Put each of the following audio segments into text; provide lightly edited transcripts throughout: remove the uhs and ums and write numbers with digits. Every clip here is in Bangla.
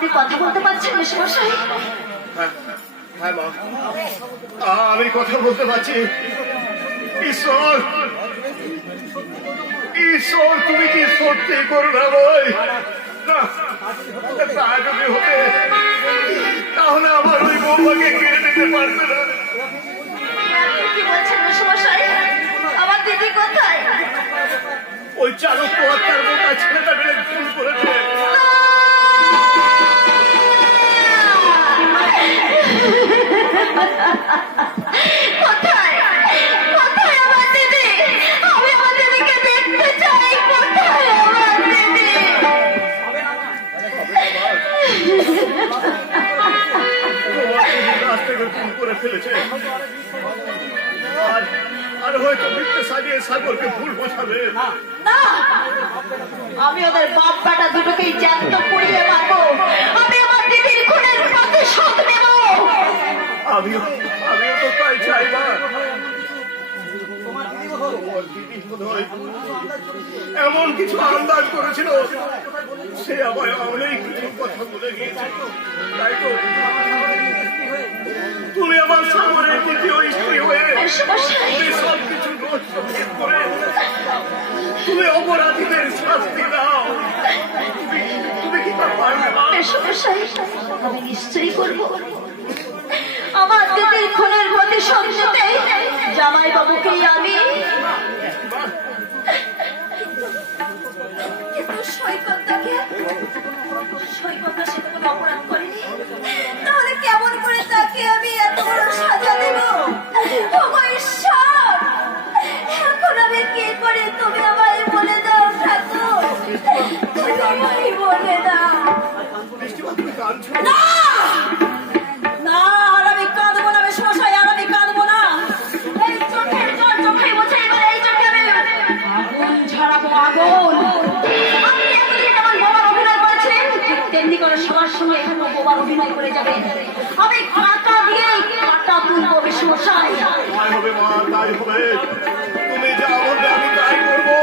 আপনি কথা বলতে পারছেন মেশমশাই? হ্যাঁ মা, আমি কথা বলতে পারছি। ঈশ্বর, ঈশ্বর তুমি কি সত্যি করবে বই? না, তা যদি হতে তাহলে আমার ওই বৌমাকে কেড়ে নিতে পারবে না। আপনি কি বলছেন মেশমশাই? আমার দিদি কোথায়? ওই চালক তার বোকা ছেলেটা মিলে খুন করেছে। কোথায় কোথায় আমার দিদি? আমি আমার দিদিকে দেখতে চাই। কোথায় আমার দিদি? রাস্তা থেকে খুন করে ফেলেছে, আর হয়তো মিথ্যে সাজিয়ে সাগরকে ভুল বসাবে। না, আমি ওদের বাপ বেটা দুটোকেই জ্যান্ত পুড়িয়ে মারবো। আমি আমার দিদির খুনের প্রতিশোধ নেব। আমিও তো তাই চাই না। এমন কিছু আন্দাজ করেছিল, সে আমায় অনেক কিছু কথা বলে গিয়েছে। তাই তো তুমি আমার সামনে দ্বিতীয় স্ত্রী হয়ে তুমি সবকিছু দোষ সঙ্গীত করে তুমি অপরাধীদের শাস্তি দাও। তুমি কি তা পারবে না? আমি নিশ্চয়ই করবো। আমার দিদির খুনের প্রতিশোধ নিতে জামাই বাবুকেই আমি। কিন্তু সৈকতটাকে, সৈকতটা সে তো কোনো অপরাধ করেনি, তাহলে কেমন করে তাকে আমি এত বড় সাজা দেব? ওগো ঈশ্বর, এখন আমি কি করে? তুমি আমায় বলে দাও ঠাকুর, তুমি আমায় বলে দাও। না না, আর আমি কাঁদবো না মেশমশাই, আর আমি কাঁদবো না। এই চোখের জল চোখে মুছে এবার এই চোখে আমি আগুন ঝরাবো, আগুন। আপনি এতদিন যেমন বোমার অভিনয় করেছিলেন, ঠিক তেমনি করে সবার সঙ্গে এখানে বোমার অভিনয় করে যাবে। আমি কাঁটা দিয়েই কাঁটা তুলবো মেশমশাই। তাই হবে মা, তাই হবে। তুমি যা বলবে আমি তাই করবো।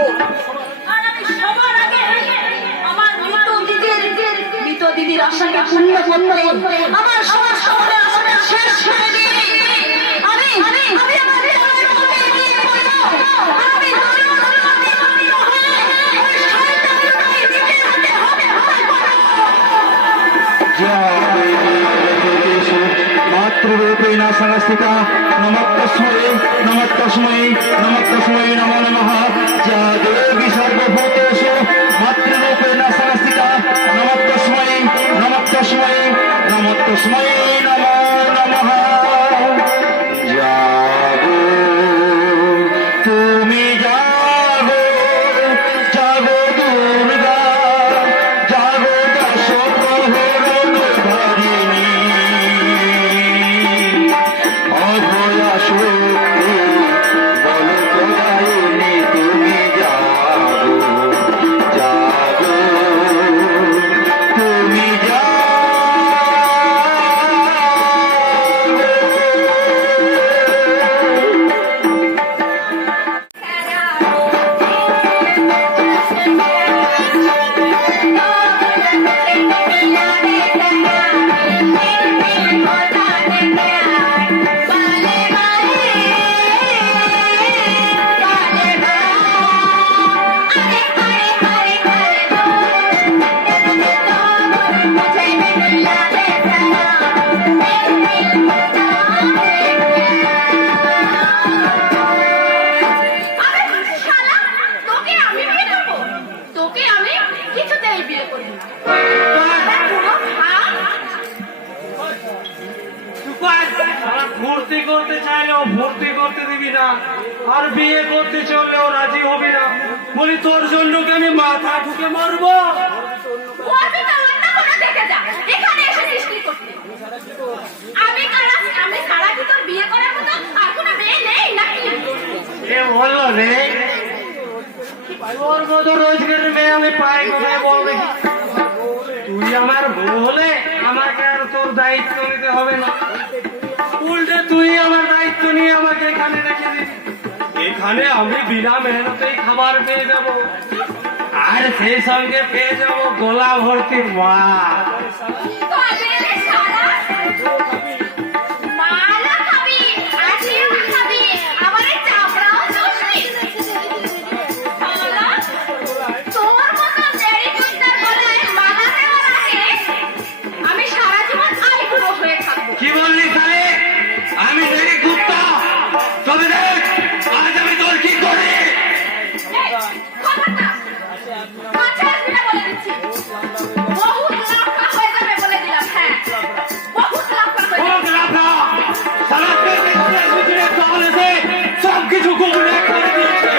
আর আমি সবার আগে আমার মৃত দিদির আশাকে পূর্ণ করতে আমার সবার সামনে আশাকে শেষ করে দিই। আমি আমার মাতৃরূপেণ সংস্থিতা নমঃ তস্मै নমো নমঃ। যা দেবী সর্বভূতেষু মাতৃরূপেণ সংস্থিতা নমঃ তস্मै নমো নমঃ। জাগো তুমি জাগো, জাগো দুর্গা, জাগো দশ প্রহর ধারিণী, অভয়া শক্তি বল প্রদায়িনী, তুমি জাগো, জাগো তুমি জাগো। ভর্তি করতে চাইলেও ভর্তি করতে দিবি না, আর বিয়ে করতে চললেও রাজি হবি না। বলি তোর জন্য কি আমি মাথা ঢুকে মরবো? কে বললো রে? তোর মতো রোজগারের মেয়ে আমি পাই কোথায় বলবে? তুই আমার বউ হলে আমাকে আর তোর দায়িত্ব নিতে হবে না, উল্টে তুই আমার দায়িত্ব নিয়ে আমাকে এখানে রেখে দিবি। এখানে আমি বিনা মেহনতেই খাবার পেয়ে যাবো। আর সেই সঙ্গে পেয়ে যাবো গোলা ভর্তি মাছ। তবে রে শালা, মালা খাবি, আশীর্বাদ খাবি, আবার এই চামড়াও চুষবি। শালা, তোর মতো জেরি কুত্তার গলায় মালা দেওয়ার আগে আমি সারা জীবন আইবুড়ো হয়ে থাকবো। কি বললি সাহেব? আমি দেখি কুত্তা, তবে দেখ আজ আমি তোর কি করি। এই, খবরদার, কাছে আসবি না বলে দিচ্ছি। বহুত লাফা হয়ে যাবে বলে দিলাম, হ্যাঁ, বহুত লাফা হয়ে যাবে। ও গ্রাফা, সারা পেটে গুজরে তাহলে সে সব কিছু গুমরে করে দিয়েছে।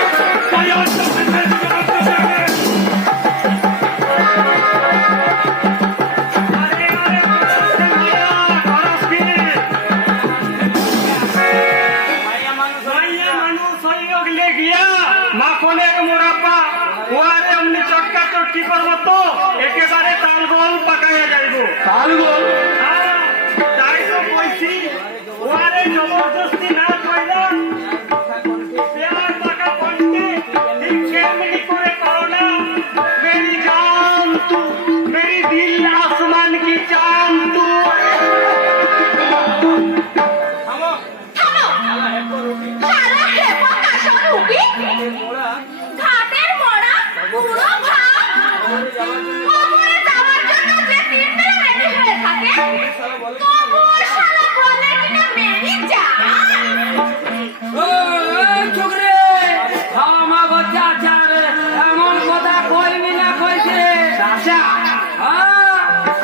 তাই আমার সামনে একেবারে তালগোল পাকাইয়া যাইব। তালগোল? তাই তো কইছি, ওয়ারে জবরদস্তি না কইলাম। পেয়ার পাকা পড়তে ঠিক সেমনি করে করো না। মেরি জান তু, মেরি দিল আসমান কি চান তু। থামো। শালা খেপা কাশরুপি, ঘাটের মোড়া, পুরো ভাব। কবরে যাওয়ার জন্য যে 3 বেলা রেডি হয়ে থাকে, তবুও শালা বলে কিনা মেরি জান। চুকরে আমাগো চাচার এমন কথা কইবি না কইছে। চাচা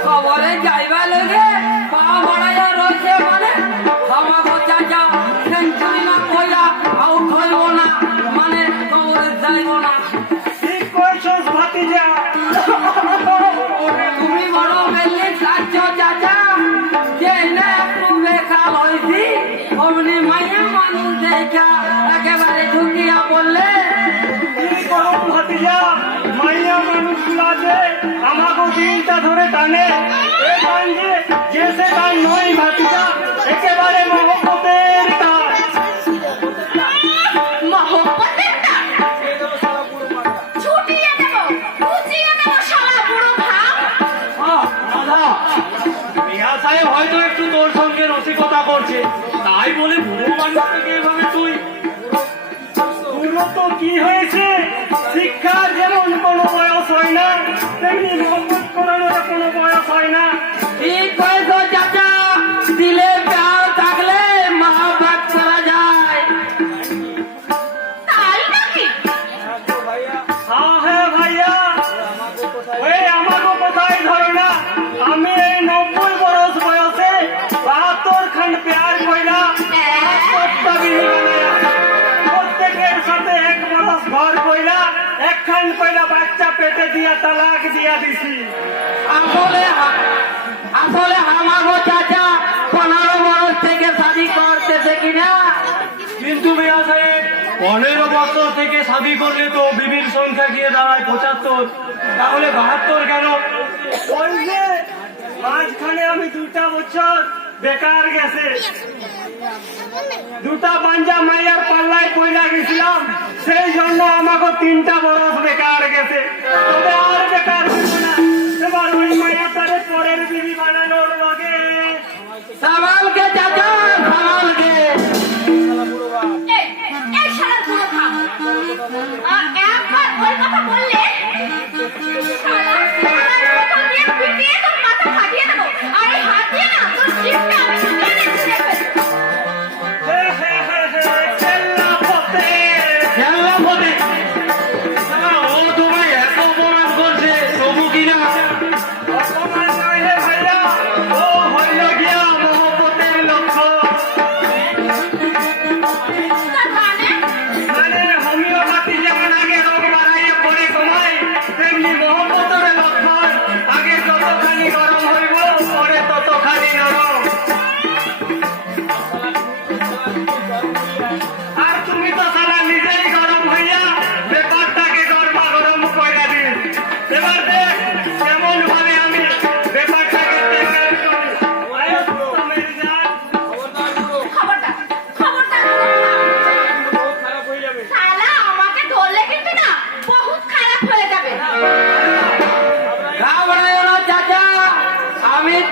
খবরে যাইবা লেগে পা বাড়াইয়া রয়েছে মানে আমাগো চাচা সেঞ্চুরি না কইয়া আউট হইব না, মানে খবরে যাইব না। ঠিক কইছস ভাতিজা। তুমি বড় মেলে চাচ্ছ চাচা, যে না একটু বেকাল হইছি অমনি মাইয়া মানুষ দেখা একেবারে ঢুকিয়া বললে। কি করুন ভাতিজা, মাইয়া মানুষ গুলাছে আমাকে দিনটা ধরে টানে। এই টানছে যেসে টান নয় ভাতিজা, একেবারে মহব্বতের টান। মহব্বতের টান। ছুটিয়ে দেব, বুঝিয়ে দেব শালা বুড়ো ভাব। দাদা, মিয়া সাহেব হয়তো একটু তোর সঙ্গে রসিকতা করছে, তাই বলে বুড়ো মানুষটাকে এভাবে তুই। বুড়ো তো কি হয়েছে, শিক্ষার যেমন কোনো বয়স হয় না, তেমনি মহব্বত করানোর কোনো বয়স হয় না। ঠিক হয়েছে চাচা, দিলে প্যার থাকলে মহব্বত করা যায়। তাই নাকি? হ্যাঁ ভাইয়া, ওই আমাকে কোথায় ধরে না। আমি এই 90 বরস বয়সে 72 খান প্যার কইরা প্রত্যেকের সাথে 1 বরস ঘর কইরা 1 খান কইরা বাচ্চা পেটে দিয়া তালাক দিয়া দিছি। আসলে আমাগো চাচা 15 বরস থেকে শাদি করতেছে কিনা। কিন্তু মিয়া সাহেব 15 বছর থেকে শাদি করলে তো বিবির সংখ্যা গিয়ে দাঁড়ায় 75, তাহলে 72 কেন? ওই যে মাঝখানে আমি 2টা বছর বেকার গেছে, 2টা বাঞ্জা মাইয়ার পাল্লায় পয়লা গেছিলাম, সেই জন্য আমাকে 3টা বরস বেকার গেছে। তবে আর বেকার হইব না, এবার ওই মাইয়াটারে পরের বিবি বানানোর লগে। সামালকে চাচা, সামালকে। এই শালা বুড়ো ভাব, একবার ওই কথা বললে শালা কথা দিয়ে পিটিয়ে তোর মাথা ফাটিয়ে দেবো। আর এই হাত দিয়ে না তোর জিভটা আমি টেনে ছিঁড়ে ফেলবো। ও তোমায় এত অপমান করছে, তবু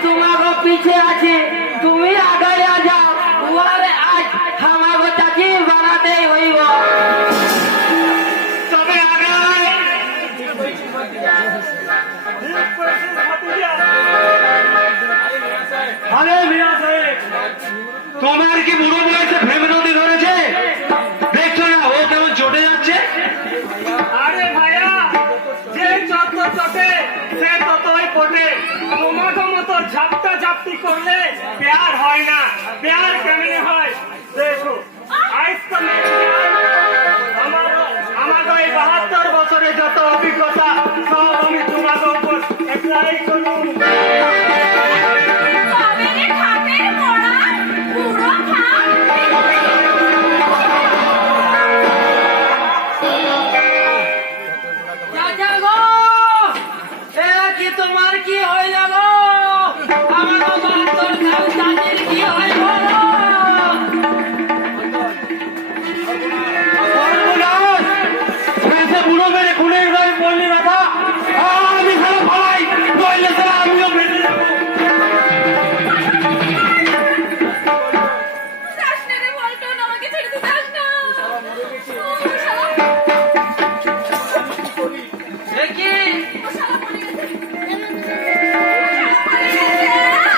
তোমাকে পিছে আছি, তুমি আগে যাও, ওরে আজ আমাকে চাচি বানাতেই হইব। তবে আগায় আরে মিয়া সাহেব, তোমার কি বুড়ো বয়সে ভ্রমণতি ধরেছে? দেখছো না ও কেমন চটে যাচ্ছে? আরে ভাইয়া, যে যত চটে সে ততই পটে। তোমাকে মতো ঝাপটা ঝাপটি করলে প্যার হয় না। প্যার কেমনি হয় দেখো। আজ তো আমার এই 72 বছরে যত অভিজ্ঞতা সব আমি তোমাকে উপর অ্যাপ্লাই করুন। তবে রে খাপের মোড়া, পুরো খাপ। চাচা গো, এ কি তোমার কি হইল গো? আমাকে বাহাত্তর সাল চাচির কি হইল গো? সর্বনাশ! ফেসে বুড়ো মেরে খুনের ঘরে পড়লি মাথা। আমি খারাপ ভাই, নইলে তারা আমিও বেঁচে যাবো। যাস না রে বলটন, আমাকে ছেড়ে দিতে যাস না। ও শালা, এ কি? ও শালা মরে গেছে। মরে গেছে,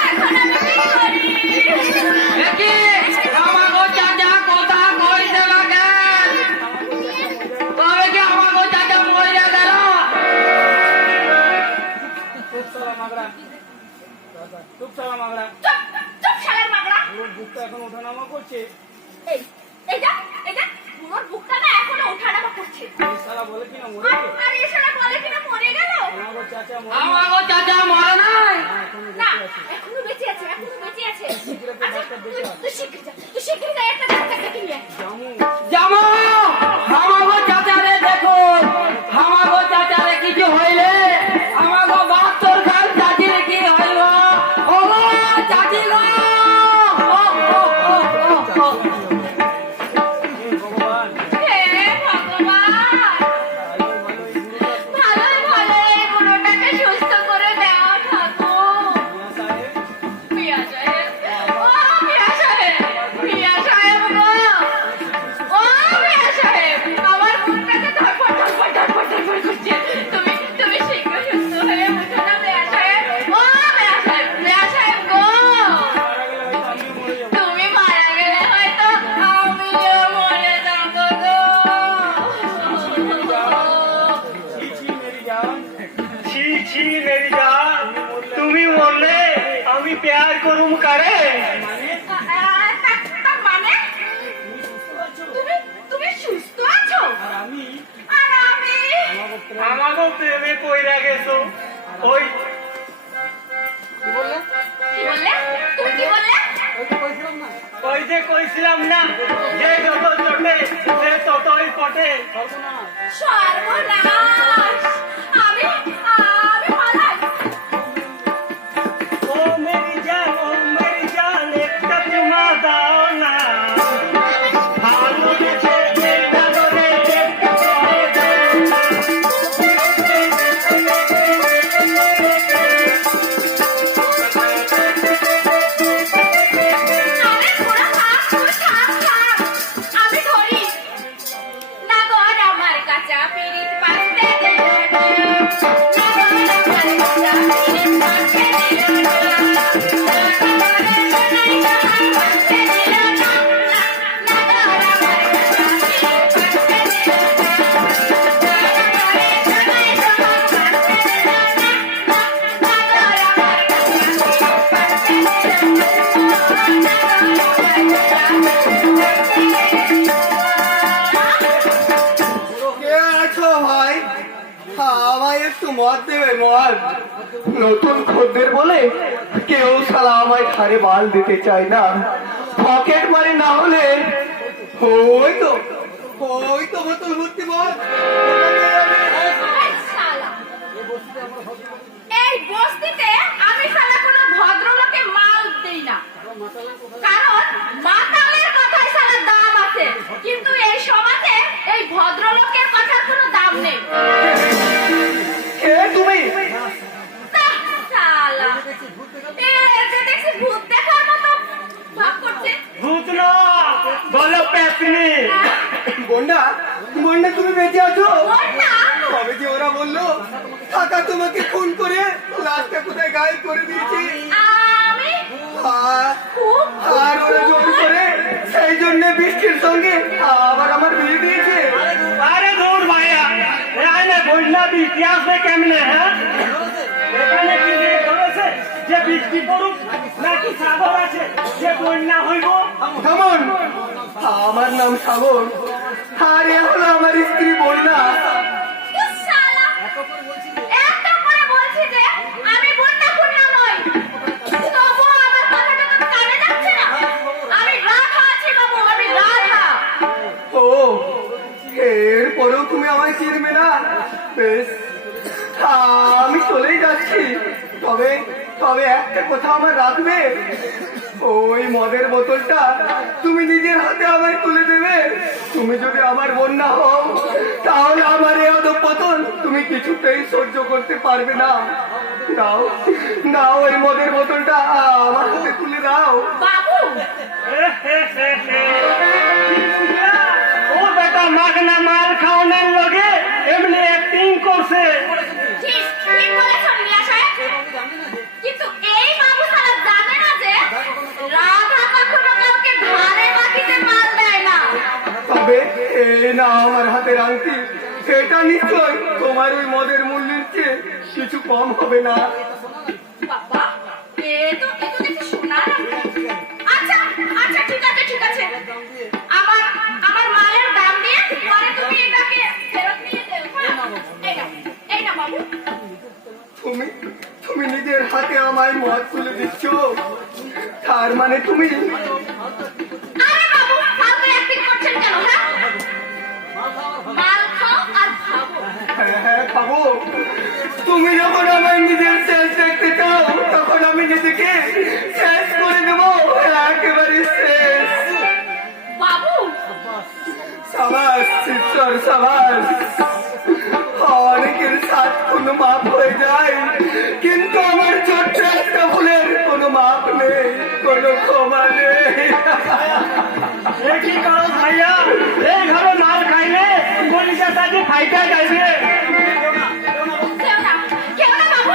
এখন আমি কি করি? এ কি? আমাকে চাচা কথা কইতে লাগে। তবে কি আমাকে চাচা মরে গেল? চুপ, চুপ শালার মাগড়া। এই, এই দেখ, বুড়োর বুকটা না এখনো ওঠানামা করছে। আর এ শালা বলে কিনা মরে গেল? আমাকে চাচা মরে নাই। না, এখনো বেঁচে আছে। আচ্ছা, তুই শিগগিরি যা, একটা ডাক্তার ডেকে নিয়ে আয়। জামো, আমাকে চাচারে দেখো। আমাকে চাচারে কিছু হইলে আমাকে 72 সাল চাচির কি হইব? ও গো, চাচি গো! ও, ও, ও, ও, ও। হে ভগবান, ভালোই এই বুড়োটাকে সুস্থ করে দাও ঠাকুর। মিয়া সাহেব, ও মিয়া সাহেব, মিয়া সাহেব গো, ও মিয়া সাহেব, আমার বুকটাকে ধরপড় করছে। তুমি শীঘ্র সুস্থ হয়ে উঠো না মিয়া সাহেব। ও মিয়া সাহেব গো, তুমি মারা গেলে হয়তো আমিও মরে যাবো গো। ছি ছি মেরি জান, তুমি বললে আমি প্যার করুম কারে? তার মানে তুমি সুস্থ আছো? আর আমি আমাকেও প্রেমে পইরা গেছো। ওই কি বললে? তুমি কি বললে? ওই যে কইছিলাম না, যে যত চটে সে ততই পটে। সর্বনাশ, আমি পালাই। ও মেরি জান, একটা চুমা দাও না। ভালো বেঁচে গেল রে, একটু করে দাও না। আরে ঘোড়া থাম, তুই থাম। আমি ধরি না গো, আমার কাঁচা পিরিত পাশে দিল না। না গো, আমার কাঁচা পিরিত পাশে দিল না। না গো, সোনাই তোমার পাশে দিল না। না গো, আমার কাঁচা পিরিত পাশে দিল না। না গো, সোনাই তোমার পাশে দিল না। না গো, আমার কাঁচা পিরিত পাশে দিল না। কে আছো ভাই? আমায় একটু মদ দেবে, মদ। নতুন খদ্দের বলে কেউ শালা আমায় ঘাড়ে বাল দিতে চায় না। পকেট মারি না হলে ওই তো বোতল ভর্তি মদ। এই শালা, এই বস্তিতে আমি শালা কোনো ভদ্রলোকে মাল দেই না, কারণ মাতালের কথায় শালা দাম আছে, কিন্তু এই সমাজে এই ভদ্রলোকের কথার কোনো দাম নেই। কে তুমি? শালা যে দেখছি ভূত দেখার মতো ভাব করছে। ভূত না, বলো পেতনি। বন্যা বন্যা তুমি বেঁচে আছো? বন্যা? তবে যে ওরা বললো কাকা তোমাকে খুন করে লাশটা কোথায় গায়েব করে দিয়েছে। আমি আর- খুব আর ওরা জোর করে সেই জন্য বৃষ্টির সঙ্গে আবার আমার বিয়ে দিয়েছে। আরে ধুর ভাইয়া, এখানে বন্যা বৃষ্টি আসবে কেমনে? হ্যাঁ, এখানে কি দিয়ে ধরেছে যে বৃষ্টি পড়ুক, নাকি সাগর আছে যে বন্যা হইব? কেমন? আমার নাম সাগর আর এ হলো আমার স্ত্রী বন্যা। কি শালা! এত করে বলছি যে আমি বন্যা কন্যা নই। তবুও আমার কথাটা তো কানে যাচ্ছে না। আমি রাধা আছি বাবু, আমি রাধা। ও এরপরেও তুমি আমায় চিনবে না? বেশ, আমি চলেই যাচ্ছি। তবে তবে একটা কথা আমার রাখবে, ওই মদের বোতলটা তুমি নিজের হাতে আমায় তুলে দেবে। তুমি যদি আমার বন্যা হও তাহলে আমার এই অধঃপতন তুমি কিছুতেই সহ্য করতে পারবে না। দাও দাও, ওই মদের বোতলটা আমার হাতে তুলে দাও। বাবু, ও বেটা মাগনা মাল খাওয়ানোর লগে এমনি অ্যাক্টিং করছে। ঠিক ঠিক বলেছেন মিয়া সাহেব। কিন্তু এই বাবু সারা জানে না যে রাধা কখনো কাউকে ধারে বাকিতে মাল দেয় না। তবে এই না আমার হাতের আংটি, সেটা নিশ্চয় তোমার ওই মদের মূল্যের চেয়ে কিছু কম হবে না। বাবা, এ তো দেখি সোনার আংটি। আচ্ছা আচ্ছা, ঠিক আছে ঠিক আছে। আমার আমার মালের দাম দিয়ে পরে তুমি এটাকে ফেরত নিয়ে দেও। হ্যাঁ? এই না বাবু। তুমি তুমি নিজের হাতে আমায় মদ তুলে দিচ্ছ, তার মানে তুমি আরে বাবু, ফালতু অ্যাক্টিং করছেন কেন? হ্যাঁ, মাল খাও আর খাবো। হ্যাঁ পাবো। তুমি যখন আমায় নিজের শেষ দেখতে চাও তখন আমি নিজেকে শেষ করে দেবো, একেবারে শেষ। বাবু, সাবাস ঈশ্বর সাবাস। অনেকের সাথ কোনো মাপ হয়ে যায়, কিন্তু আমার ছোট্ট একটা ভুলের কোনো মাপ নেই, কোনো ক্ষমা নেই। এ কি করো ভাইয়া? এই ঘরে মাল খাইলে কলিজাটা যে ফাইটা যাইবে। খেও না বাবু,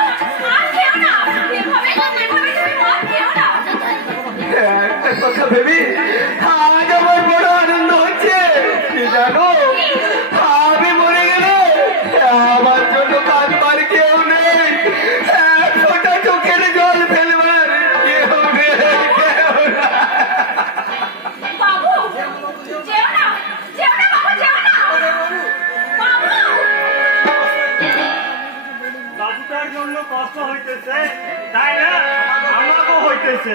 আর খেও না। এভাবে তুমি মদ খেও না। একটা কথা ভেবি আজ আমার বড় আনন্দ হচ্ছে, কি জানো? আমি মরে গেলে আমার জন্য কাঁদবার কেউ নেই, এক ফোঁটা চোখের জল ফেলবার কেউ নেই, কেউ না। বাবু, যেও না, যেও না বাবু, যেও না। বাবু, বাবুটার জন্য কষ্ট হইতেছে, তাই না? আমাকেও হইতেছে।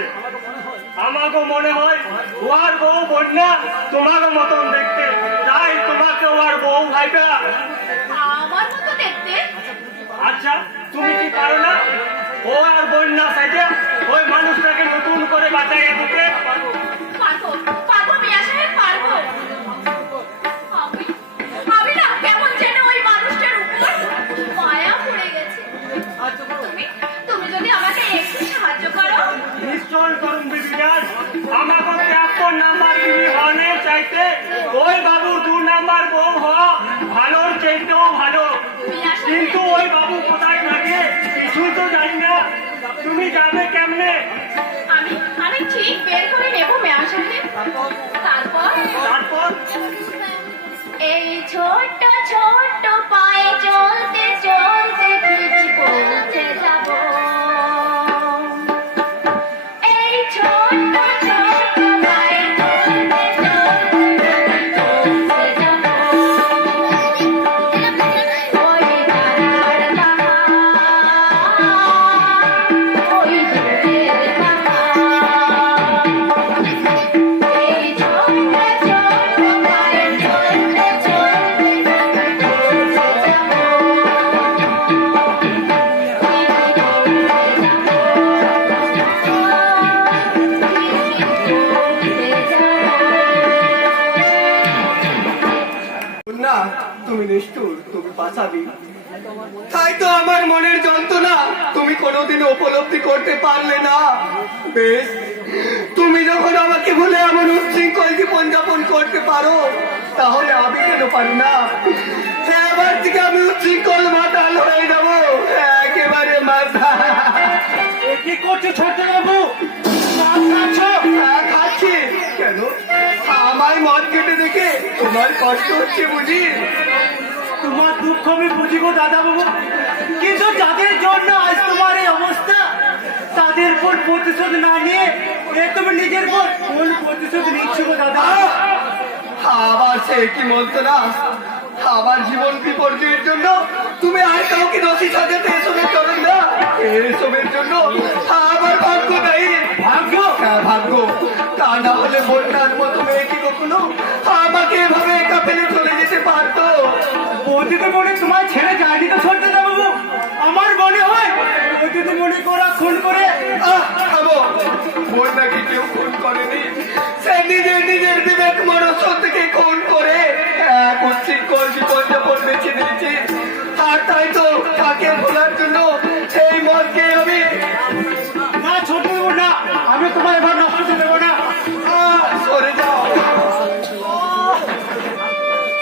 আমাকেও মনে হয় ওয়ার বউ বন্যা তোমারও মতন দেখতে, তাই তোমাকে ওয়ার বউ ভাইবা। আমার মতো দেখতে। আচ্ছা, তুমি কি পারো না ও আর বন্যা সাইডে ওই মানুষটাকে নতুন করে বাঁচাইয়া দিতে? পারবো, পারবো মিয়া সাহেব, পারবো। আমি না কেমন যেন ওই মানুষটার উপর মায়া পড়ে গেছে। তুমি যদি আমাকে একটু সাহায্য করো। নিশ্চয় করুন বিবিরাজ। আমাকে 73 নাম্বার বিবি হনের চাইতে ওই বাবুর 2 নাম্বার বউ হওয়া ভালোর চাইতেও ভালো। কিন্তু ওই বাবু কোথায় থাকে কিছুই তো জানি না। তুমি যাবে কেমনে? আমি আমি ঠিক বের করে নেব মিয়া সাহেব। তারপর তারপর এই ছোট্ট ছোট্ট পায়ে চলতে চলতে ঠিক পৌঁছে যাব। এই ছোট্ট ছোট্ট পায়ে চলতে চলতে পৌঁছে যাব। ওই তারার বাহার, ওই দূরের বাহার। এই ছোট্ট ছোট্ট পায়ে চলতে চলতে পৌঁছে যাব। না তুমি নিষ্ঠুর, তুমি বাঁচাবি, তাই তো আমার মনের যন্ত্রণা তুমি কোনোদিন উপলব্ধি করতে পারলে না। বেশ, তুমি যখন আমাকে ভুলে এমন উচ্ছৃঙ্খল জীবনযাপন করতে পারো, তাহলে আমি কেন পারি না? এবার থেকে আমি উচ্ছৃঙ্খল মাতাল হয়ে যাবো, একেবারে মাথা। এ কি করছো ছোট বাবু? মদ খাচ্ছো? হ্যাঁ, খাচ্ছি। কেন, আমায় মদ কেটে দেখে তোমার কষ্ট হচ্ছে বুঝি? তোমার দুঃখ আমি বুঝিব দাদা বাবু, কিন্তু যাদের জন্য আজ তোমার এই অবস্থা, তাদের উপর প্রতিশোধ না নিয়ে তুমি নিজের উপর কোন প্রতিশোধ নিচ্ছ গো দাদা? আবার সে কি বলতো না, আমার জীবন বিপর্যয়ের জন্য তুমি আর কাউকে দোষী সাজাতে এসবের চলেন না। এসবের জন্য আমার ভাগ্য নেই। ভাগ্য? হ্যাঁ, ভাগ্য। তা না হলে বন্যার মতো মেয়ে কি কখনো আমাকে এভাবে একা ফেলে চলে যেতে পারতো? অতীতে মনে তোমার ছেড়ে যায়নি তো ছোট দাদা বাবু? আমার মনে হয় অতীতে মনে করা খুন করে থামো, বন্যাকে কেউ খুন করেনি। সে নিজের বিবেক মনস্য থেকে খুন করে এক উচ্ছৃঙ্খল জীবনযাপন বেছে নিয়েছে। আর তাই তো তাকে ভোলার জন্য এই মদকে আমি না ছোট বাবু না, আমি তোমার এবার নষ্ট করতে দেবো না। সরে যাও।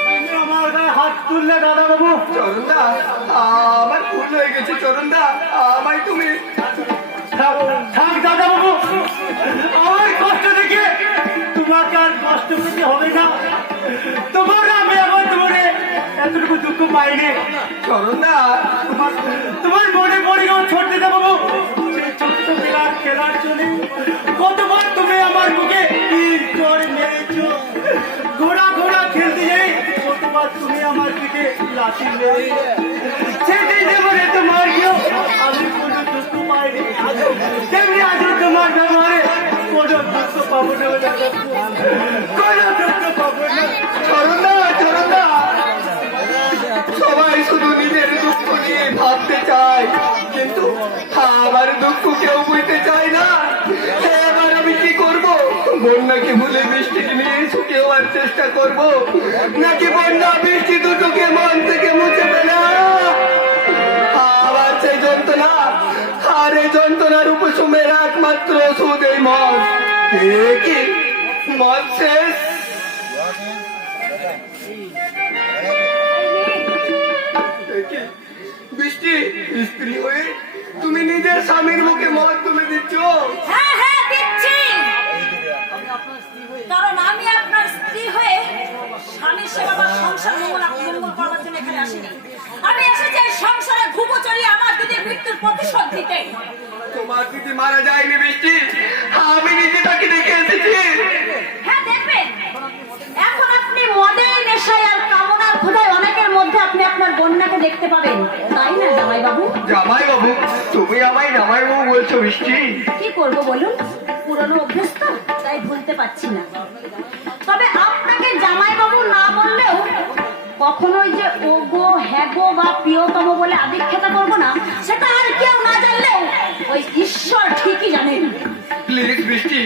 তুমি আমার গায়ে হাত তুললে দাদা বাবু। চরণদা, আমার ভুল হয়ে গেছে। চরণদা, আমায় তুমি থাক থাক দাদা বাবু, আমার কষ্ট দেখে তোমাকে আর কষ্ট পেতে হবে না। তোমার আমি আমার তোমার এতটুকু দুঃখ পাইনি। চরণদা, তোমার মনে পড়ে গেল ছোট দাদা বাবু, সেই ছোট্ট বেলার খেলার চলে কতবার তুমি আমার মুখে চর মেরেছো। ঘোড়া ঘোড়া খেলতে যাই কতবার তুমি আমার দিকে লাঠি মেরে। সেদিন জীবনে তোমার কেউ আমি কোনো দুঃখ পাইনি, তেমনি আজও তোমার ব্যবহারে কোনো দুঃখ পাবো না দাদা, কোনো দুঃখ পাবো না। চরণদা, চরণদা, সবাই শুধু নিজের দুঃখ নিয়ে ভাবতে চায়, কিন্তু আমার দুঃখ কেউ বুঝতে চায় না। এবার আমি কি করব? বন্যাকে ভুলে বৃষ্টিকে নিয়ে সুখে হওয়ার চেষ্টা করব, নাকি বন্যা বৃষ্টি দুটোকে মন থেকে মুছে ফেলা? আবার সেই যন্ত্রণা, আর এই যন্ত্রণার উপশমের একমাত্র ওষুধ এই মদ। এ কি মদ শেষ? বৃষ্টি, স্ত্রী হয়ে তুমি নিজের স্বামীর মুখে মদ তুলে দিচ্ছ। হ্যাঁ হ্যাঁ দিচ্ছি, কারণ আমি আপনার স্ত্রী হয়ে স্বামীর সেবা বা সংসার মঙ্গল করার জন্য এখানে আসিনি। আমি এসেছি এই সংসারে ঘুঘু চড়িয়ে আমার দিদির মৃত্যুর প্রতিশোধ দিতে। তোমার দিদি মারা যায়নি বৃষ্টি, আমি নিজে তাকে দেখে এসেছি। হ্যাঁ দেখবেন, এখন আপনি মদের নেশায় আর কামনার ক্ষুধায় অনেকের মধ্যে আপনি আপনার বন্যাকে দেখতে পাবেন, তাই না জামাই বাবু? জামাই বাবু, তুমি আমায় জামাই বাবু বলছো বৃষ্টি? কি করব বলুন, পুরনো অভ্যেস তো, তাই ভুলতে পারছি না। তবে আপনাকে জামাই বাবু না বললেও কখনোই যে ওগো হ্যাগো বা প্রিয়তম বলে আদিক্ষেতা করবো না, সেটা আর কেউ না জানলেও ওই ঈশ্বর ঠিকই জানেন। প্লিজ বৃষ্টি,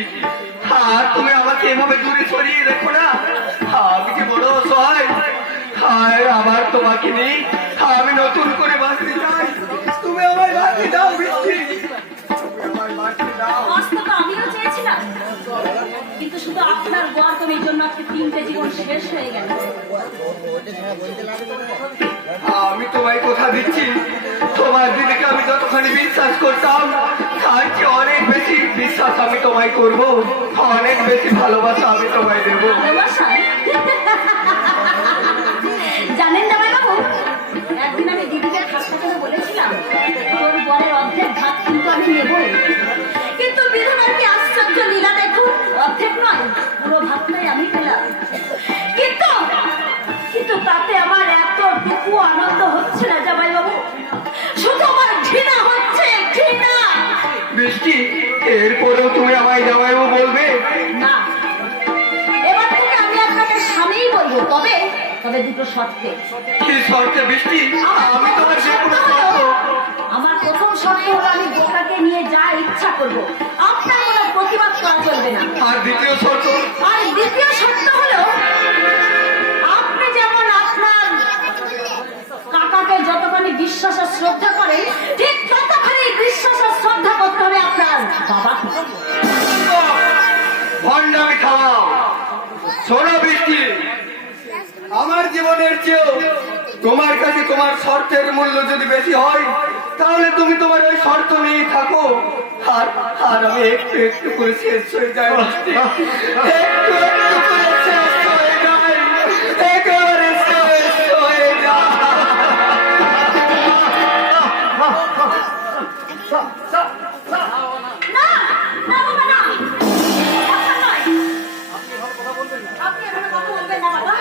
আর তুমি আমাকে এভাবে দূরে সরিয়ে রেখো না। আমি কি বড় অসহায়, আর আমার তোমাকে নেই। আমি নতুন করে বাঁচতে চাই, তুমি আমায় বাঁচতে দাও বৃষ্টি, তুমি আমায় বাঁচতে দাও। বাঁচতে তো আমিও চেয়েছিলাম, কিন্তু শুধু আপনার গর্তনের জন্য আজকে 3টে জীবন শেষ হয়ে গেল। আমি তোমায় কথা দিচ্ছি, তোমার দিদিকে আমি যতখানি বিশ্বাস করতাম, তার চেয়ে অনেক বেশি বিশ্বাস আমি তোমায় করব, অনেক বেশি ভালোবাসা আমি তোমায় দেবো। ভালোবাসা? জানেন জামাই বাবু, একদিন আমি দিদিকে ঠাট্টা করে বলেছিলাম তোর বরের অর্ধেক ভাত কিন্তু আমি নেবই, কিন্তু বিধাতার কি আশ্চর্য লীলা দেখুন, অর্ধেক নয় পুরো ভাতটাই আমি পেলাম। কিন্তু কিন্তু তাতে আমার এতটুকু আনন্দ হচ্ছে না জামাই বাবু, শুধু আমার ঘৃণা হচ্ছে, ঘৃণা। বৃষ্টি, এরপরেও তুমি আমায় জামাইবাবু বলবে? না, এবার থেকে আমি আপনাকে স্বামীই বলবো, তবে তবে দুটো শর্তে। কি শর্তে বৃষ্টি? আমি তোমার যে কোনো শর্ত। আমার প্রথম শর্ত হলো আমি বোকাকে নিয়ে যা ইচ্ছা করবো, আপনার কোনো প্রতিবাদ করা চলবে না। আর দ্বিতীয় শর্ত? আর দ্বিতীয় শর্ত হলো আপনি যেমন আপনার কাকাকে যতখানি বিশ্বাস আর শ্রদ্ধা করেন, ঠিক ততখানি বিশ্বাস আর শ্রদ্ধা করতে হবে আপনার বাবা। ভণ্ডামি থামাও। শোনো বৃষ্টি, আমার জীবনের চেয়েও তোমার কাছে তোমার শর্তের মূল্য যদি বেশি হয়, তাহলে তুমি তোমার ওই শর্ত নিয়েই থাকো। আর আর আমি একটু একটু করে শেষ হয়ে যাই বৃষ্টি। একটু একটু করে শেষ হয়ে যাই, একেবারে শেষ হয়ে যাই। না না বাবা, না কথা নয়। আপনি এখানে কথা বলবেন না বাবা।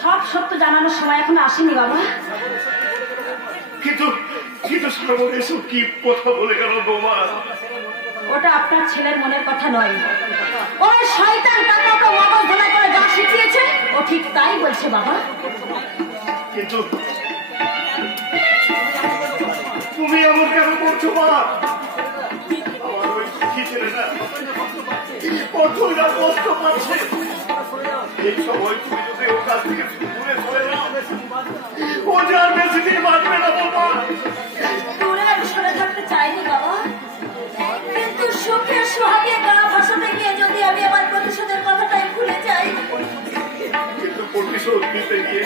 সব সত্য জানানোর সময় এখনো আসেনি বাবা। কিন্তু কিন্তু শ্রাবণ এসব কি কথা বলে গেল বৌমা? ওটা আপনার ছেলের মনের কথা নয়, ওই শয়তান কাকাকে মগজ ধোলাই করে যা শিখিয়েছে ও ঠিক তাই বলছে বাবা। কিন্তু তুমি এমন কেন করছো মা? আমার ওই সুখী ছেলেটা কতটা কষ্ট পাচ্ছে। এই সময় তুমি যদি ওর কাছ থেকে দূরে সরে যাও, ও যে আর বেশি দিন বাঁচবে না বাবা। দূরে আমি সরে থাকতে চাইনি বাবা, কিন্তু সুখে সোহাগে গা ভাসাতে গিয়ে যদি আমি আমার প্রতিশোধের কথাটাই ভুলে যাই। কিন্তু প্রতিশোধ নিতে গিয়ে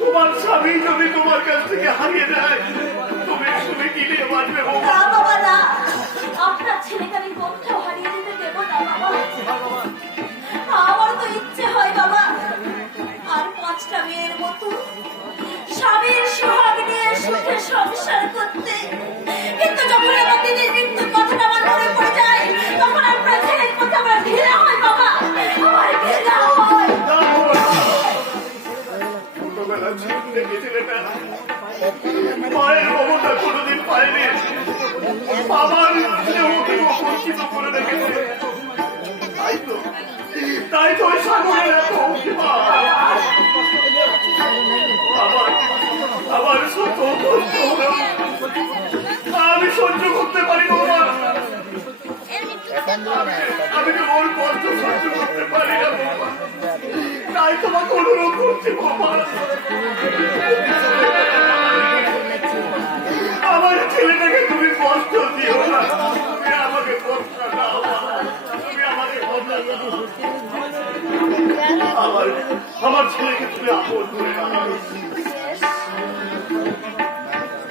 তোমার স্বামী যদি তোমার কাছ থেকে হারিয়ে যায়, তুমি কি নিয়ে বাঁচবে বাবা? না বাবা না, আপনার ছেলেকে আমি কোথাও হারিয়ে যেতে দেব না বাবা। আমার তো ইচ্ছে হয় বাবা আর 5টা মেয়ের মতো স্বামীর সোহাগ নিয়ে সুখে সংসার করতে, কিন্তু যখন আমার দিদির মৃত্যুর কথাটা আমার মনে পড়ে যায়, তখন আপনার ছেলের কথা আমার ঘৃণা হয় বাবা, আমার ঘৃণা হয়। ছোটবেলা থেকে ছেলেটা মায়ের মমতা কোনোদিন পায়নি, বাবার ওকে বঞ্চিত করে রেখেছে। তাই তো ওই সাগরের এত অভিমান। আমার শত কষ্ট হলেও আমি সহ্য করতে পারি বাবা। আমি তো ওর কষ্ট সহ্য করতে পারি না বাবা, তাই তোমাকে অনুরোধ করছি বাবা, আমার ছেলেটাকে তুমি কষ্ট দিও না। তুমি আমাকে কষ্ট দাও, তুমি আমাকে কষ্ট দাও। আমার ছেলেকে তুমি আপন করে নাও।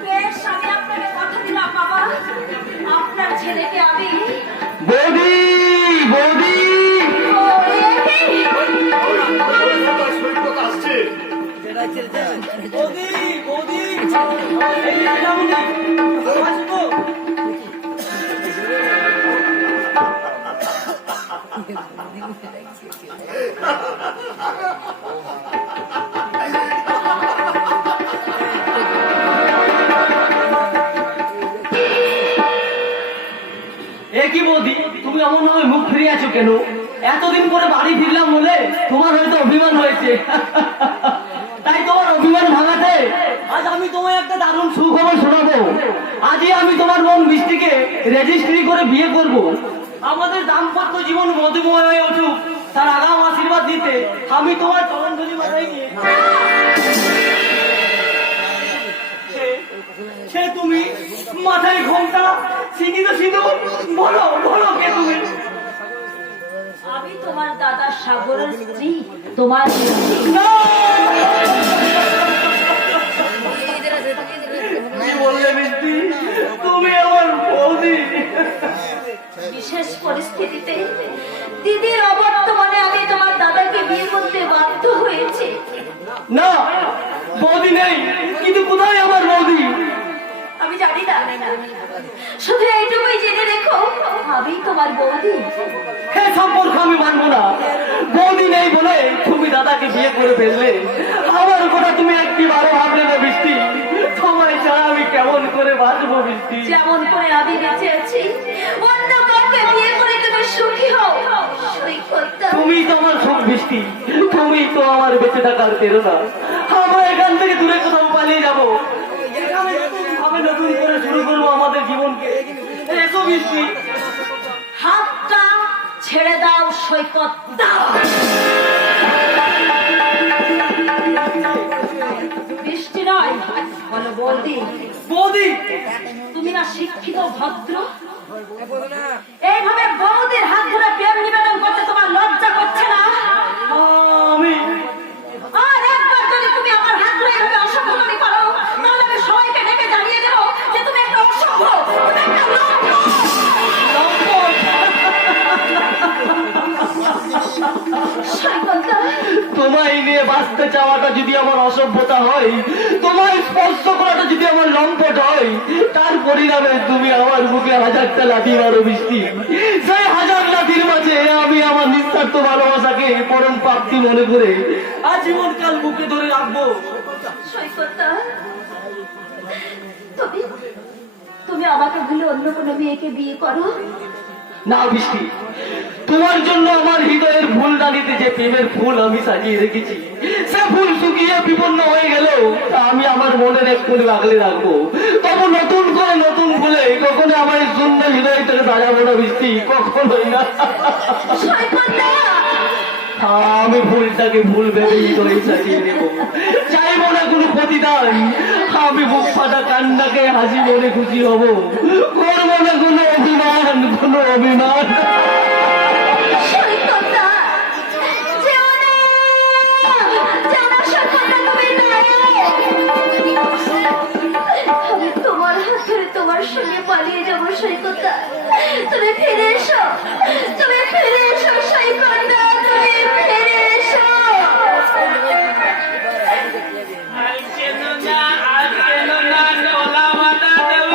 বেশ, আমি আপনাকে কথা দিলাম বাবা, আপনার ছেলেকে আমি বৌদি, বৌদি, সৈকত আসছে। কি বৌদি, তুমি এমন ভাবে মুখ ফিরিয়ে আছো কেন? এতদিন পরে বাড়ি ফিরলাম বলে তোমার হয়তো অভিমান হয়েছে। তাই তোমার অভিমান ভাঙাতে আজ আমি তোমায় একটা দারুণ সুখবর শোনাবো। আজই আমি তোমার বোন বৃষ্টিকে রেজিস্ট্রি করে বিয়ে করব। আমাদের দাম্পত্য জীবন মধুময় হয়ে উঠুক তার আগাম আশীর্বাদ দিতে আমি তোমার চরণধুলি মাথায় নিয়ে সে তুমি মাথায় ঘোমটা, সিঁথি তো সিঁদুর, বলো বলো কে তুমি? আমি তোমার দাদা সাগরের স্ত্রী, তোমার কি বললে মিষ্টি? তুমি আমার বৌদি। বিশেষ পরিস্থিতিতে দিদির অবর্তমানে আমি তোমার দাদাকে বিয়ে করতে বাধ্য হয়েছি। না, বৌদি নেই, কিন্তু কোথায় আমার বৌদি? আমি জানি না, শুধু এইটুকুই জেনে রেখো আমি তোমার বৌদি। হে সম্পর্ক আমি মানবো না। বৌদি নেই বলে তুমি দাদাকে বিয়ে করে ফেললে। আমার কথা তুমি একবারও ভাবলে না বৃষ্টি? তোমায় ছাড়া আমি কেমন করে বাঁচবো বৃষ্টি? যেমন করে আমি বেঁচে আছি, অন্য কাউকে বিয়ে করে তুমি সুখী হও, সৈকত। তুমি তো আমার সুখ বৃষ্টি, তুমি তো আমার বেঁচে থাকার প্রেরণা। আমরা এখান থেকে দূরে কোথাও পালিয়ে যাবো, এখানে নতুন করে শুরু করবো আমাদের জীবনকে। এসো বৃষ্টি। হাতটা ছেড়ে দাও সৈকত, দাও। বৃষ্টি নয়, বৌদি, বৌদি তুমি না শিক্ষিত ভদ্র, এইভাবে বৌদির হাত ধরে প্রেম নিবেদন করতে তোমার লজ্জা করছে না? আমি আর একবার যদি তুমি আমার হাত ধরে এভাবে অসভ্যতামি করো, তাহলে আমি সবাইকে ডেকে জানিয়ে দেবো যে তুমি একটা অসভ্য, তুমি একটা লম্পট। সৈকতদা, তোমায় নিয়ে বাঁচতে চাওয়াটা যদি আমার অসভ্যতা হয়, তোমায় স্পর্শ করাটা যদি আমার লম্পট হয়, তার পরিণামে তুমি আমার বুকে হাজারটা লাঠি মারো বৃষ্টি। সেই হাজার লাঠির মাঝে আমি আমার নিঃস্বার্থ ভালোবাসাকে পরম প্রাপ্তি মনে করে আজীবনকাল বুকে ধরে রাখবো। সৈকতদা, তুমি তুমি আমাকে ভুলে অন্য কোনো মেয়েকে বিয়ে করো। না বৃষ্টি, তোমার জন্য আমার হৃদয়ের ফুলদানিতে যে প্রেমের ফুল আমি সাজিয়ে রেখেছি, সে ফুল শুকিয়ে বিপন্ন হয়ে গেল, তা আমি আমার মনের এক ফুল আগলে রাখবো। তবু নতুন করে নতুন ফুলে কখনো আমার এই সুন্দর হৃদয়টাকে সাজাবো না বৃষ্টি, কখনোই না। সৈকতদা, আমি ফুলটাকে ফুল ভেবে হৃদয়ে সাজিয়ে নেবো, চাইবো না কোনো প্রতিদান। আমি বুক ফাটা কান্নাকে হাসি মনে খুশি হব, করবো না কোনো অভিমান, কোনো অভিমান। সৈকতদা, যেও না, যেও না সৈকতদা, তুমি নায়ক। আমি তোমার হাত ধরে তোমার সঙ্গে পালিয়ে যাবো সৈকতদা। তুমি ফিরে এসো, তুমি ফিরে এসো সৈকতদা, তুমি ফিরে এসো। আর কেন না নোলা মাথা দেব,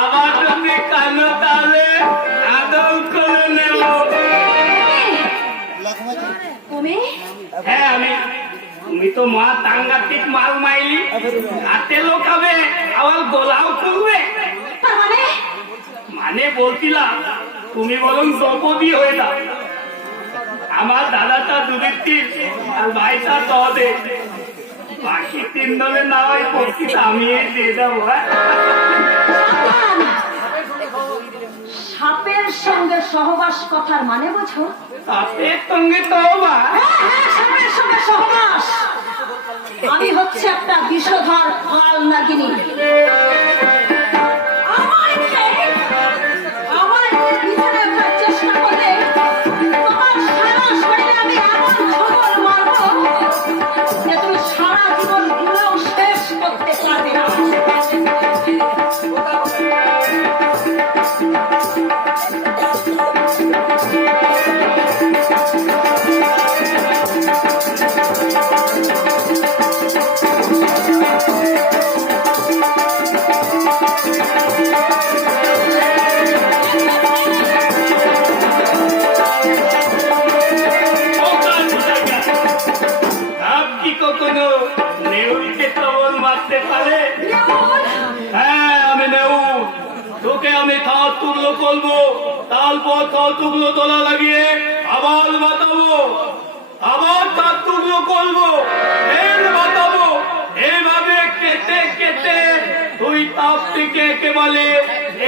আবার তুমি কানো তালে আদল করে নেব। তুমি হ্যাঁ আমি, তুমি তো মা সাংঘাতিক মাল মাইলি, হাতে লোকাবে আবার গলাও খুলবে। তার মানে মানে বলছিলাম তুমি বরং দ্রৌপদী হয়ে দাও, আমার দাদাটা দুদিন আর ভাইটা দে, বাকি তিন দলের না হয় পক্ষিত আমি দিয়ে দেবো। সাপের সঙ্গে সহবাস কথার মানে বোঝো? সাপের সঙ্গে তো মা, সাপের সঙ্গে সহবাস। আমি হচ্ছে একটা বিষধর কাল নাগিনী। আমার বিছানায় ওঠার চেষ্টা করলে তোমার সারা শরীরে আমি এমন ঝোল মারবো যে তুমি সারা জীবন ভুলেও শেষ করতে পারবে না। আপনি কখনো নেউলকে তবল মারতে পারে? হ্যাঁ আমি নেউ, তোকে আমি খাওয়ার টুকরো করবো, তারপর খাওয়ার টুকরো তোলা লাগিয়ে আবার বাতাবো, আবার তার টুকরো করবো, ফের বাতাবো, এইভাবে কেটে কেটে তুই তাপ থেকে একেবারে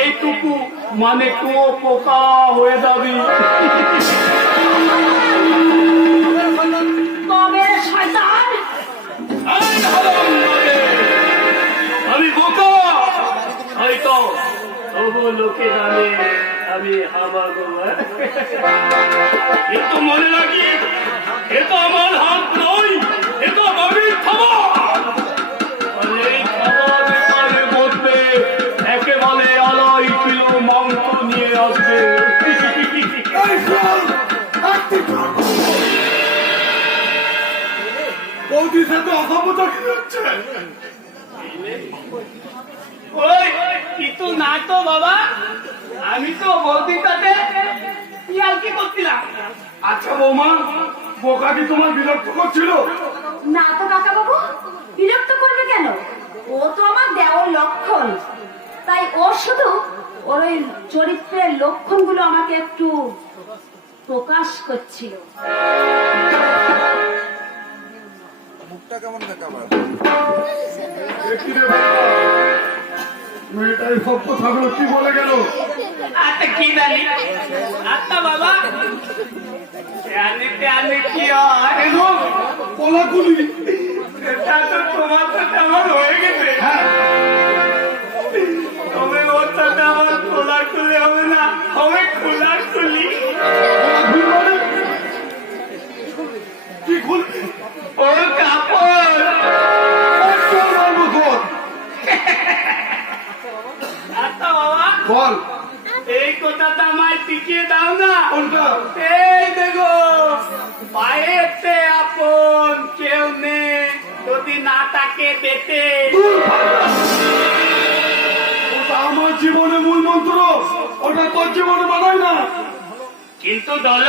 এইটুকু মানে কুয়ো পোকা হয়ে যাবি। তবে শয়তান, আমি বোকা হয়তো, তবু লোকে জানে আমি হাবা গোবা, কিন্তু মনে রাখি এ তো আমার হাত নয়, এ তো বাবির খাবার। এই খাবার মধ্যে একেবারে আলাই ছিল মাংস নিয়ে আসবে। বৌদির সাথে অসভ্যতা কি হচ্ছে? ওই কিন্তু না তো বাবা, আমি তো বৌদির সাথে কি করছিলাম। আচ্ছা বৌমা, বোকা কি তোমার বিরক্ত করছিল? না তো কাকা বাবু, বিরক্ত করবে কেন? ও তো আমার দেওয়ার লক্ষণ, তাই ও শুধু ওর ওই চরিত্রের লক্ষণগুলো আমাকে একটু প্রকাশ করছিল। কি রে বাবা, মেয়েটাই সব কথাগুলো কি বলে গেল? আচ্ছা কি জানি, আচ্ছা বাবা জানিতে আমি কি হয় কোলাকুলি তা তো তোমার সাথে আমার হয়ে গেছে। হ্যাঁ, তবে ওর সাথে আমার খোলা খুলে হবে না, হবে খোলা খুলি। ভুল মানে? কি খুলবি? ওর কাপড় তোর মারবো তোর। আচ্ছা বাবা, বল এই কথাটা আমায় শিখিয়ে দাও না। কোনটা? এই দেখো, পায়েতে আপন কেউ নেই, যদি না তাকে পেতে। ওটা আমার জীবনে মূল মন্ত্র, ওটা তোর জীবনে মানায় না। কিন্তু দল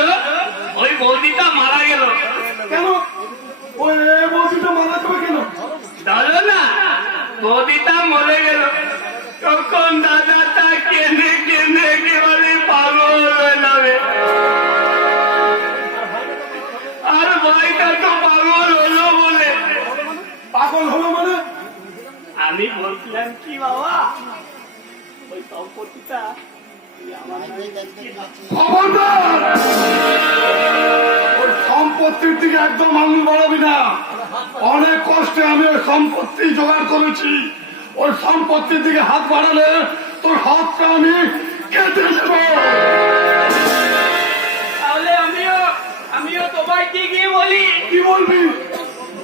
ওই বৌদিটা মারা গেল কেন? ওই বলছিটা মানা যাবে কেন? দল না, বৌদিটা মরে গেল, তখন দাদাটা কেঁদে কেঁদে একেবারে পাগল হয়ে যাবে। আর ভাইটা তো পাগল হলো বলে। পাগল হলো মানে? আমি বলছিলাম কি বাবা, ওই সম্পত্তিটা খবরদার! ওই সম্পত্তির দিকে একদম আঙুল বাড়াবি না। অনেক কষ্টে আমি ওই সম্পত্তি জোগাড় করেছি। ওই সম্পত্তির দিকে হাত বাড়ালে তোর হাতটা আমি কেটে দেব। তাহলে আমিও তোমাকে গিয়ে বলি, কি বলবি?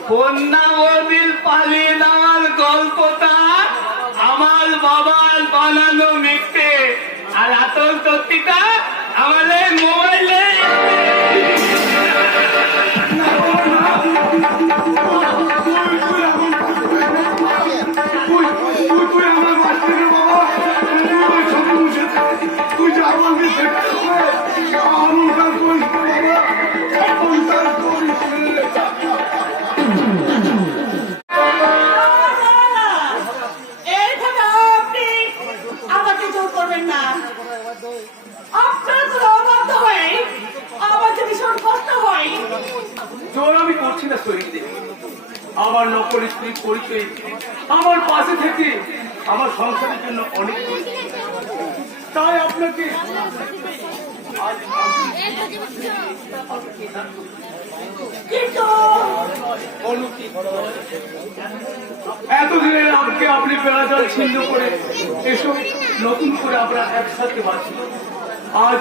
কন্যা বৌদির পালিয়ে যাওয়ার গল্পটা আমার বাবার বানানো মিথ্যে, আর আসল সত্যিটা আমাদের মোবাইলে। তুই আমার মাস্টার বাবা, তুই সব বুঝে তুই যা বলবি সেটা আমল কাজ করিস বাবা, আমল কাজ করিস। এইভাবে আপনি আমাকে জোর করবেন না। আপনার কোনো অবাধ্য হয়ে আমার যে ভীষণ কষ্ট হয়। জোর আমি করছি না শরীরে। আমার নকল স্ত্রী পরিচয় আমার পাশে থেকে আমার সংসারের জন্য অনেক করেছে। তাই আপনাকে কিন্তু এতদিনের আজকে আপনি বেড়াজাল ছিন্ন করে এসব নতুন করে আমরা একসাথে বাঁচি। আজ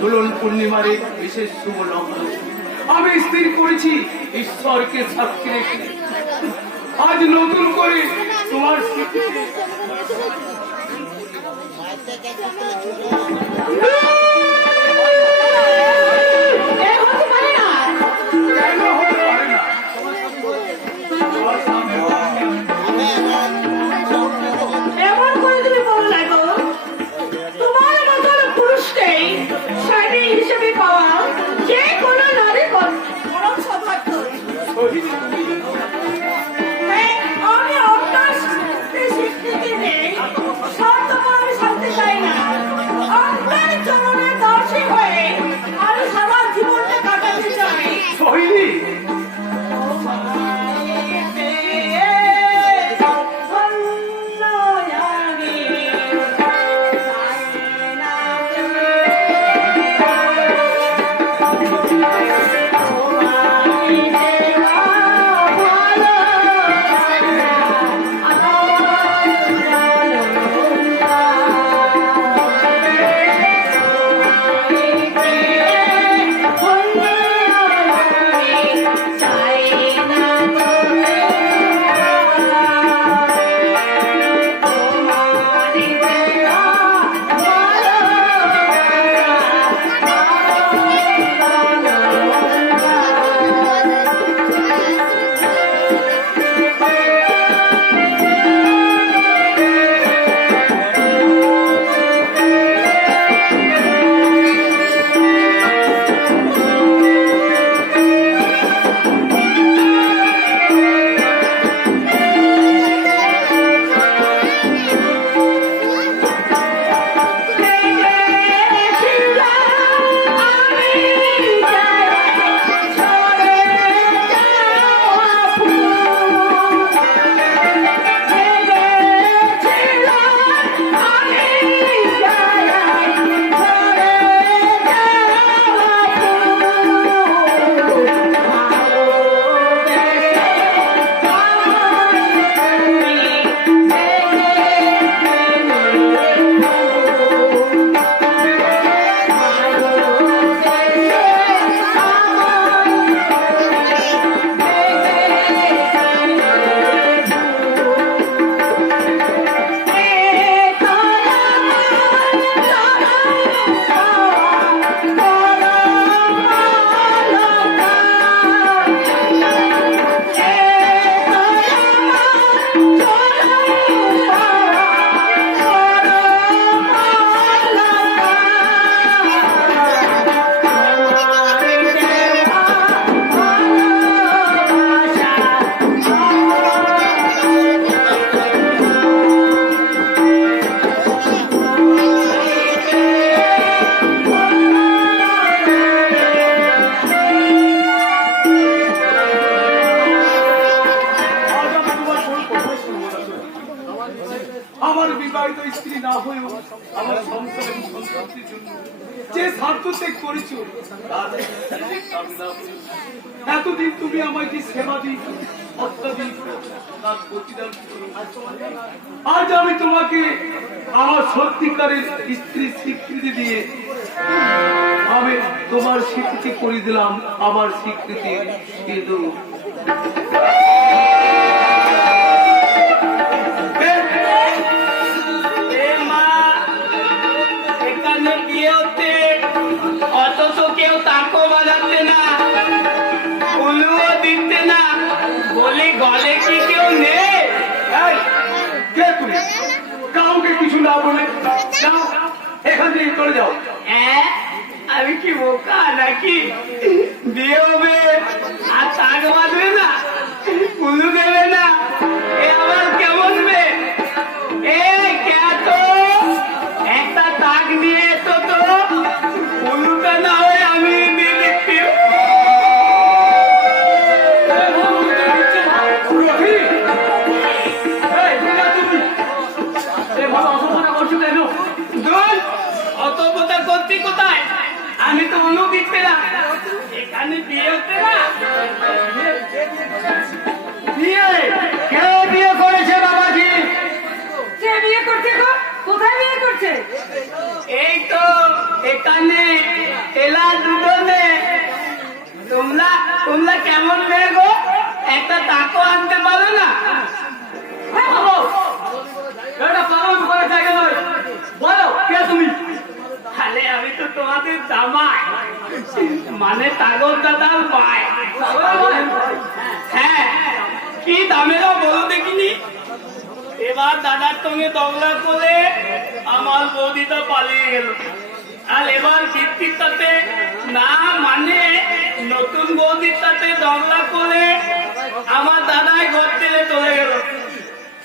দোলন পূর্ণিমার এই বিশেষ শুভ লগ্ন আমি স্থির করেছি ঈশ্বরকে সাক্ষী রেখে আজ নতুন করে তোমার স্মৃতিতে এ হতে পারে না। কেন হতে পারে না? তোমার সামনে এমন করে তুমি বলো না গো। তোমার মতন পুরুষকেই স্বামী হিসেবে পাওয়া যে কোনো নারী বরং সৌভাগ্য। আমি আপনার স্বীকৃতি নেই, স্বার্থপর আমি শান্তি চাই না। আপনার চরণে দাসী হয়ে আমি সারা জীবনটা কাটাতে চাই। সোহিনী আমার সংসার এবং সন্তানদের জন্য যে স্বার্থ ত্যাগ করেছো এতদিন তুমি আমাকে সেবা দিয়েছো, হত্যা দিয়েছো, তার প্রতিদান করো। আজ আমি তোমাকে আমার সত্যিকারের স্ত্রী স্বীকৃতি দিয়ে আমি তোমার স্বীকৃতি করে দিলাম, আমার স্বীকৃতি কিন্তু এখানে বিয়ে হচ্ছে, অথচ কেউ তাকো বাজাচ্ছে না, উলুও দিচ্ছে না, বলি গলে কি কেউ নেই? এই, কে তুমি? কাউকে কিছু না বলে যাও, এখান থেকে চলে যাও। আমি কি বোকা নাকি? বিয়ে হবে আর তাক বাঁধবে না, উলু দেবে না, এ আবার কেমন বে? একটা তাক নিয়ে এসো তো, উলুটা না হয় আমি দিয়ে দিচ্ছি। অতটা করছি কোথায়? আমি তো উলু দিচ্ছে না, এখানে বিয়ে হচ্ছে না। বিয়ে কে বিয়ে করেছে বাবাজি? কে বিয়ে করছে গো? কোথায় বিয়ে করছে? এই তো এখানে এলা দুজনে। তোমরা কেমন মেয়ে গো? একটা তাকো আনতে পারো না? এটা পালন করার জায়গা নয়, বলো কে তুমি? আরে আমি তো তোমাদের জামাই, মানে তাগর দাদার ভাই। হ্যাঁ, কি দামেরও বলো দেখিনি। এবার দাদার সঙ্গে দগলা করে আমার বৌদিটা পালিয়ে গেল, আর এবার বৃত্তির সাথে না মানে নতুন বৌদির সাথে দগলা করে আমার দাদাই ঘর থেকে চলে গেল।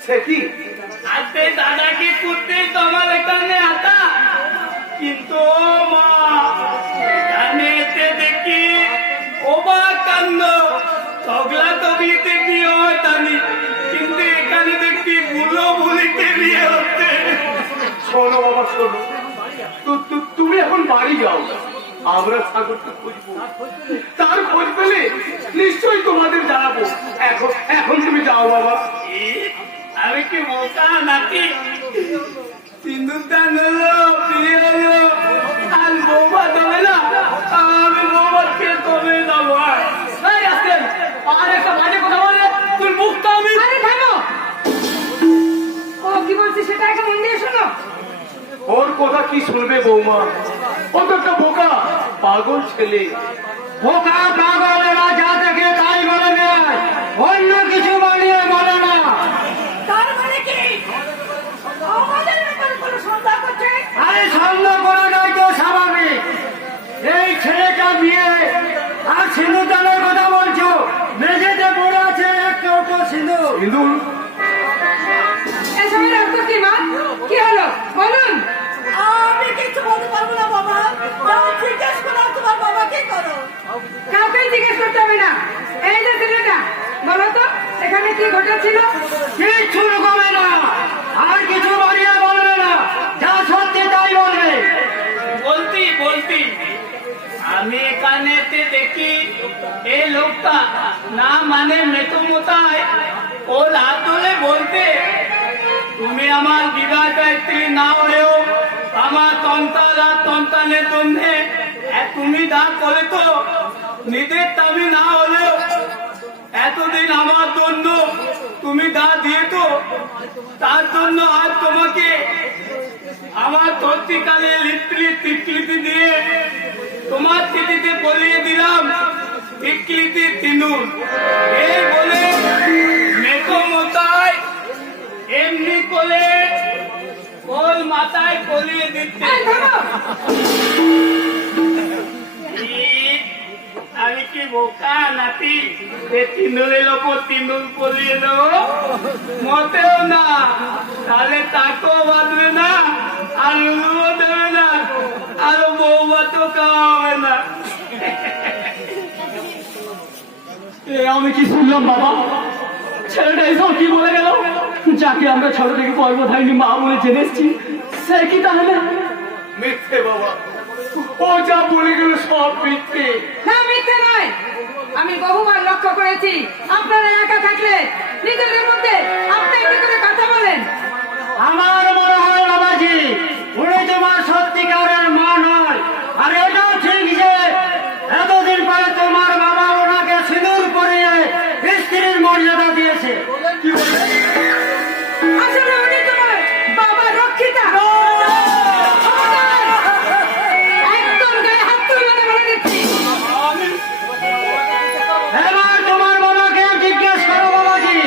সে কি? আর সেই দাদাকে করতেই তো আমার এখানে আতা। কিন্তু ও মা, এখানে এসে দেখি অবাক কাণ্ড। তগলা তবিতে বিয়ে হয় জানি, কিন্তু এখানে দেখি বুলো বুলিতে বিয়ে হচ্ছে। শোনো বাবা, শোনো, তুমি এখন বাড়ি যাও, আমরা সাগরকে খুঁজবো, তার খোঁজ পেলে নিশ্চয়ই তোমাদের জানাবো। এখন তুমি যাও বাবা। আমি কি বোকা নাকি? সিন্দুর দান হলো, বিয়ে হলো, আর বৌমা দেবে না, আমি বৌমাকে কবে দেবো? এই আসেন, আর একটা বাজে কথা বলে তুই মুখটা আমি আরে থামো। ও কি বলছে সেটা একটা মন দিয়ে শোনো। ওর কথা কি শুনবে বৌমা? ও তো একটা বোকা পাগল ছেলে। বোকা পাগলেরা যা দেখে তাই বলে দেয়, অন্য কিছু বানিয়ে বলে না। তার মানে কি আমাদের ব্যাপারে কোনো সন্দেহ করছে? আরে সন্দেহ করাটাই তো স্বাভাবিক। এই ছেলেটা বিয়ে আর সিঁদুরদানের কথা বলছো, মেঝেতে পড়ে আছে এক কৌটো সিঁদুর। ইন্দুর, এসবের অর্থ কি মা? কি হলো বলুন। আমি কিছু বলতে পারবো না বাবা। জিজ্ঞেস করো তোমার বাবাকে করো। কাউকে জিজ্ঞেস করতে হবে না। এই যে ছেলেটা, বলো তো এখানে কি ঘটেছিল? কিচ্ছু লুকাবে না, আর কিছু বানিয়ে বলবে না, যা সত্যি তাই বলবে। বলতি আমি এখানে দেখি এই লোকটা না মানে মেতো মোতায় ও হাত ধরে বলতে, তুমি আমার বিবাহ গায়ত্রী না হলেও আমার সন্তান আর সন্তানের জন্য তুমি যা করে তো নিজের দাবি না হলেও এতদিন আমার জন্য তুমি যা দিয়েছ তার জন্য আজ তোমাকে আমার সত্যিকালে স্বীকৃতি দিয়ে তোমার চিঠিতে বলিয়ে দিলাম স্বীকৃতি তিনুন। এই বলে মেঘো মতায় এমনি করে কোল মাথায় কলিয়ে দিচ্ছে। আমি কি বোকা নাকি? তিনুলের ওপর তিনুল পলিয়ে দেবো? মতেও না, তাহলে তাকেও বাঁধবে না, আর উলুও দেবে না, আর বৌমা তো খাওয়াবে না। আমি কি শুনলাম বাবা? ছেলেটা এসব কি বলে গেল? যাকে আমরা ছোট থেকে পর্বত হয়নি মা বলে জেনে এসছি, সে কি তাহলে মিথ্যে বাবা, ও যা বলে গেল সব মিথ্যে। না, মিথ্যে নয়। আমি বহুবার লক্ষ্য করেছি আপনারা একা থাকলে নিজেদের মধ্যে আপনি একটু করে কথা বলেন। আমার মনে হয় বাবাজি উনি তোমার সত্যিকারের মা নয়। আর এটাও ঠিক যে এতদিন পরে তোমার বাবা ওনাকে সিঁদুর পরিয়ে স্ত্রীর মর্যাদা দিয়েছে। আসলে উনি তোমার বাবা রক্ষিতা। খবরদার! একদম গায়ে হাত তুলবে না বলে দিচ্ছি। এবার তোমার বাবাকে জিজ্ঞেস করো বাবাজি,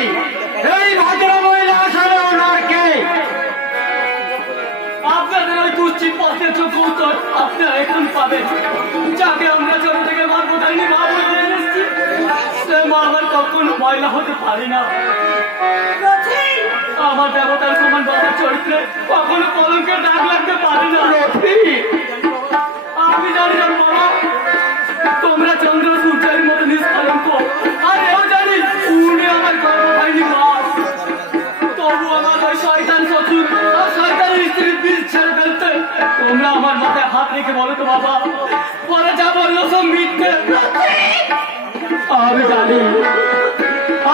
এই ভদ্র মহিলা আসলে ওনার কে? আপনাদের ওই দুশ্চিত পথের যোগ্য উত্তর আপনারা এখন পাবেন। যাকে আমরা ছোট থেকে মা কোথায়নি মা বলে এসেছি, সে মা আমার কখনো ময়লা হতে পারি না। আমার দেবতার সমান বাবার চরিত্রে কখনো কলঙ্কের দাগ লাগতে পারে না। আমি জানি না বাবা, তোমরা চন্দ্র সূর্যের মতো নিষ্কলঙ্ক, আর এও জানি উনি আমার গর্ব হয়নি মা। তবু আমার ওই শয়তান শ্বশুর আর শয়তানের স্ত্রীর বীজ ছেড়ে ফেলতে তোমরা আমার মাথায় হাত রেখে বলো তো বাবা, পরে যা বললো সব মিথ্যে। আমি জানি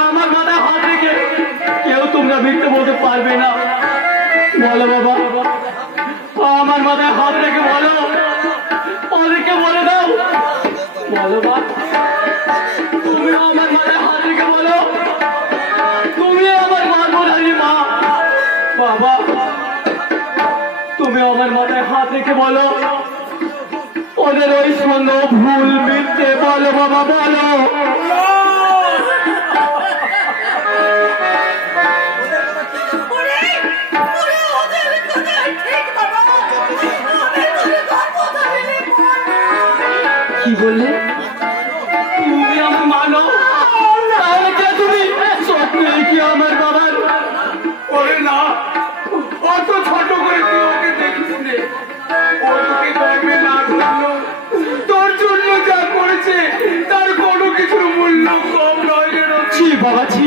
আমার মাথায় হাত রেখে কেউ তোমরা মিথ্যে বলতে পারবে না। বলো বাবা, আমার মাথায় হাত রেখে বলো, ওদেরকে বলে দাও। বলো বাবা, তুমি আমার মাথায় হাত রেখে বলো, তুমি আমার মানবধারী মা। বাবা, তুমি আমার মাথায় হাত রেখে বলো, ওদের ওই শোনো ভুল মিথ্যে বলো বাবা, বলো। কি বললে? তুমি আমার মানো? তাহলে কে তুমি? স্বপ্নে কি আমার বাবার? ওরে না, অত ছোট করে তুই ওকে দেখিস নে। ও তোকে গর্বে না ধরলো, তোর জন্য যা করেছে তার কোনো কিছুর মূল্য কম নয় রে রকি। ছি বাবা, ছি।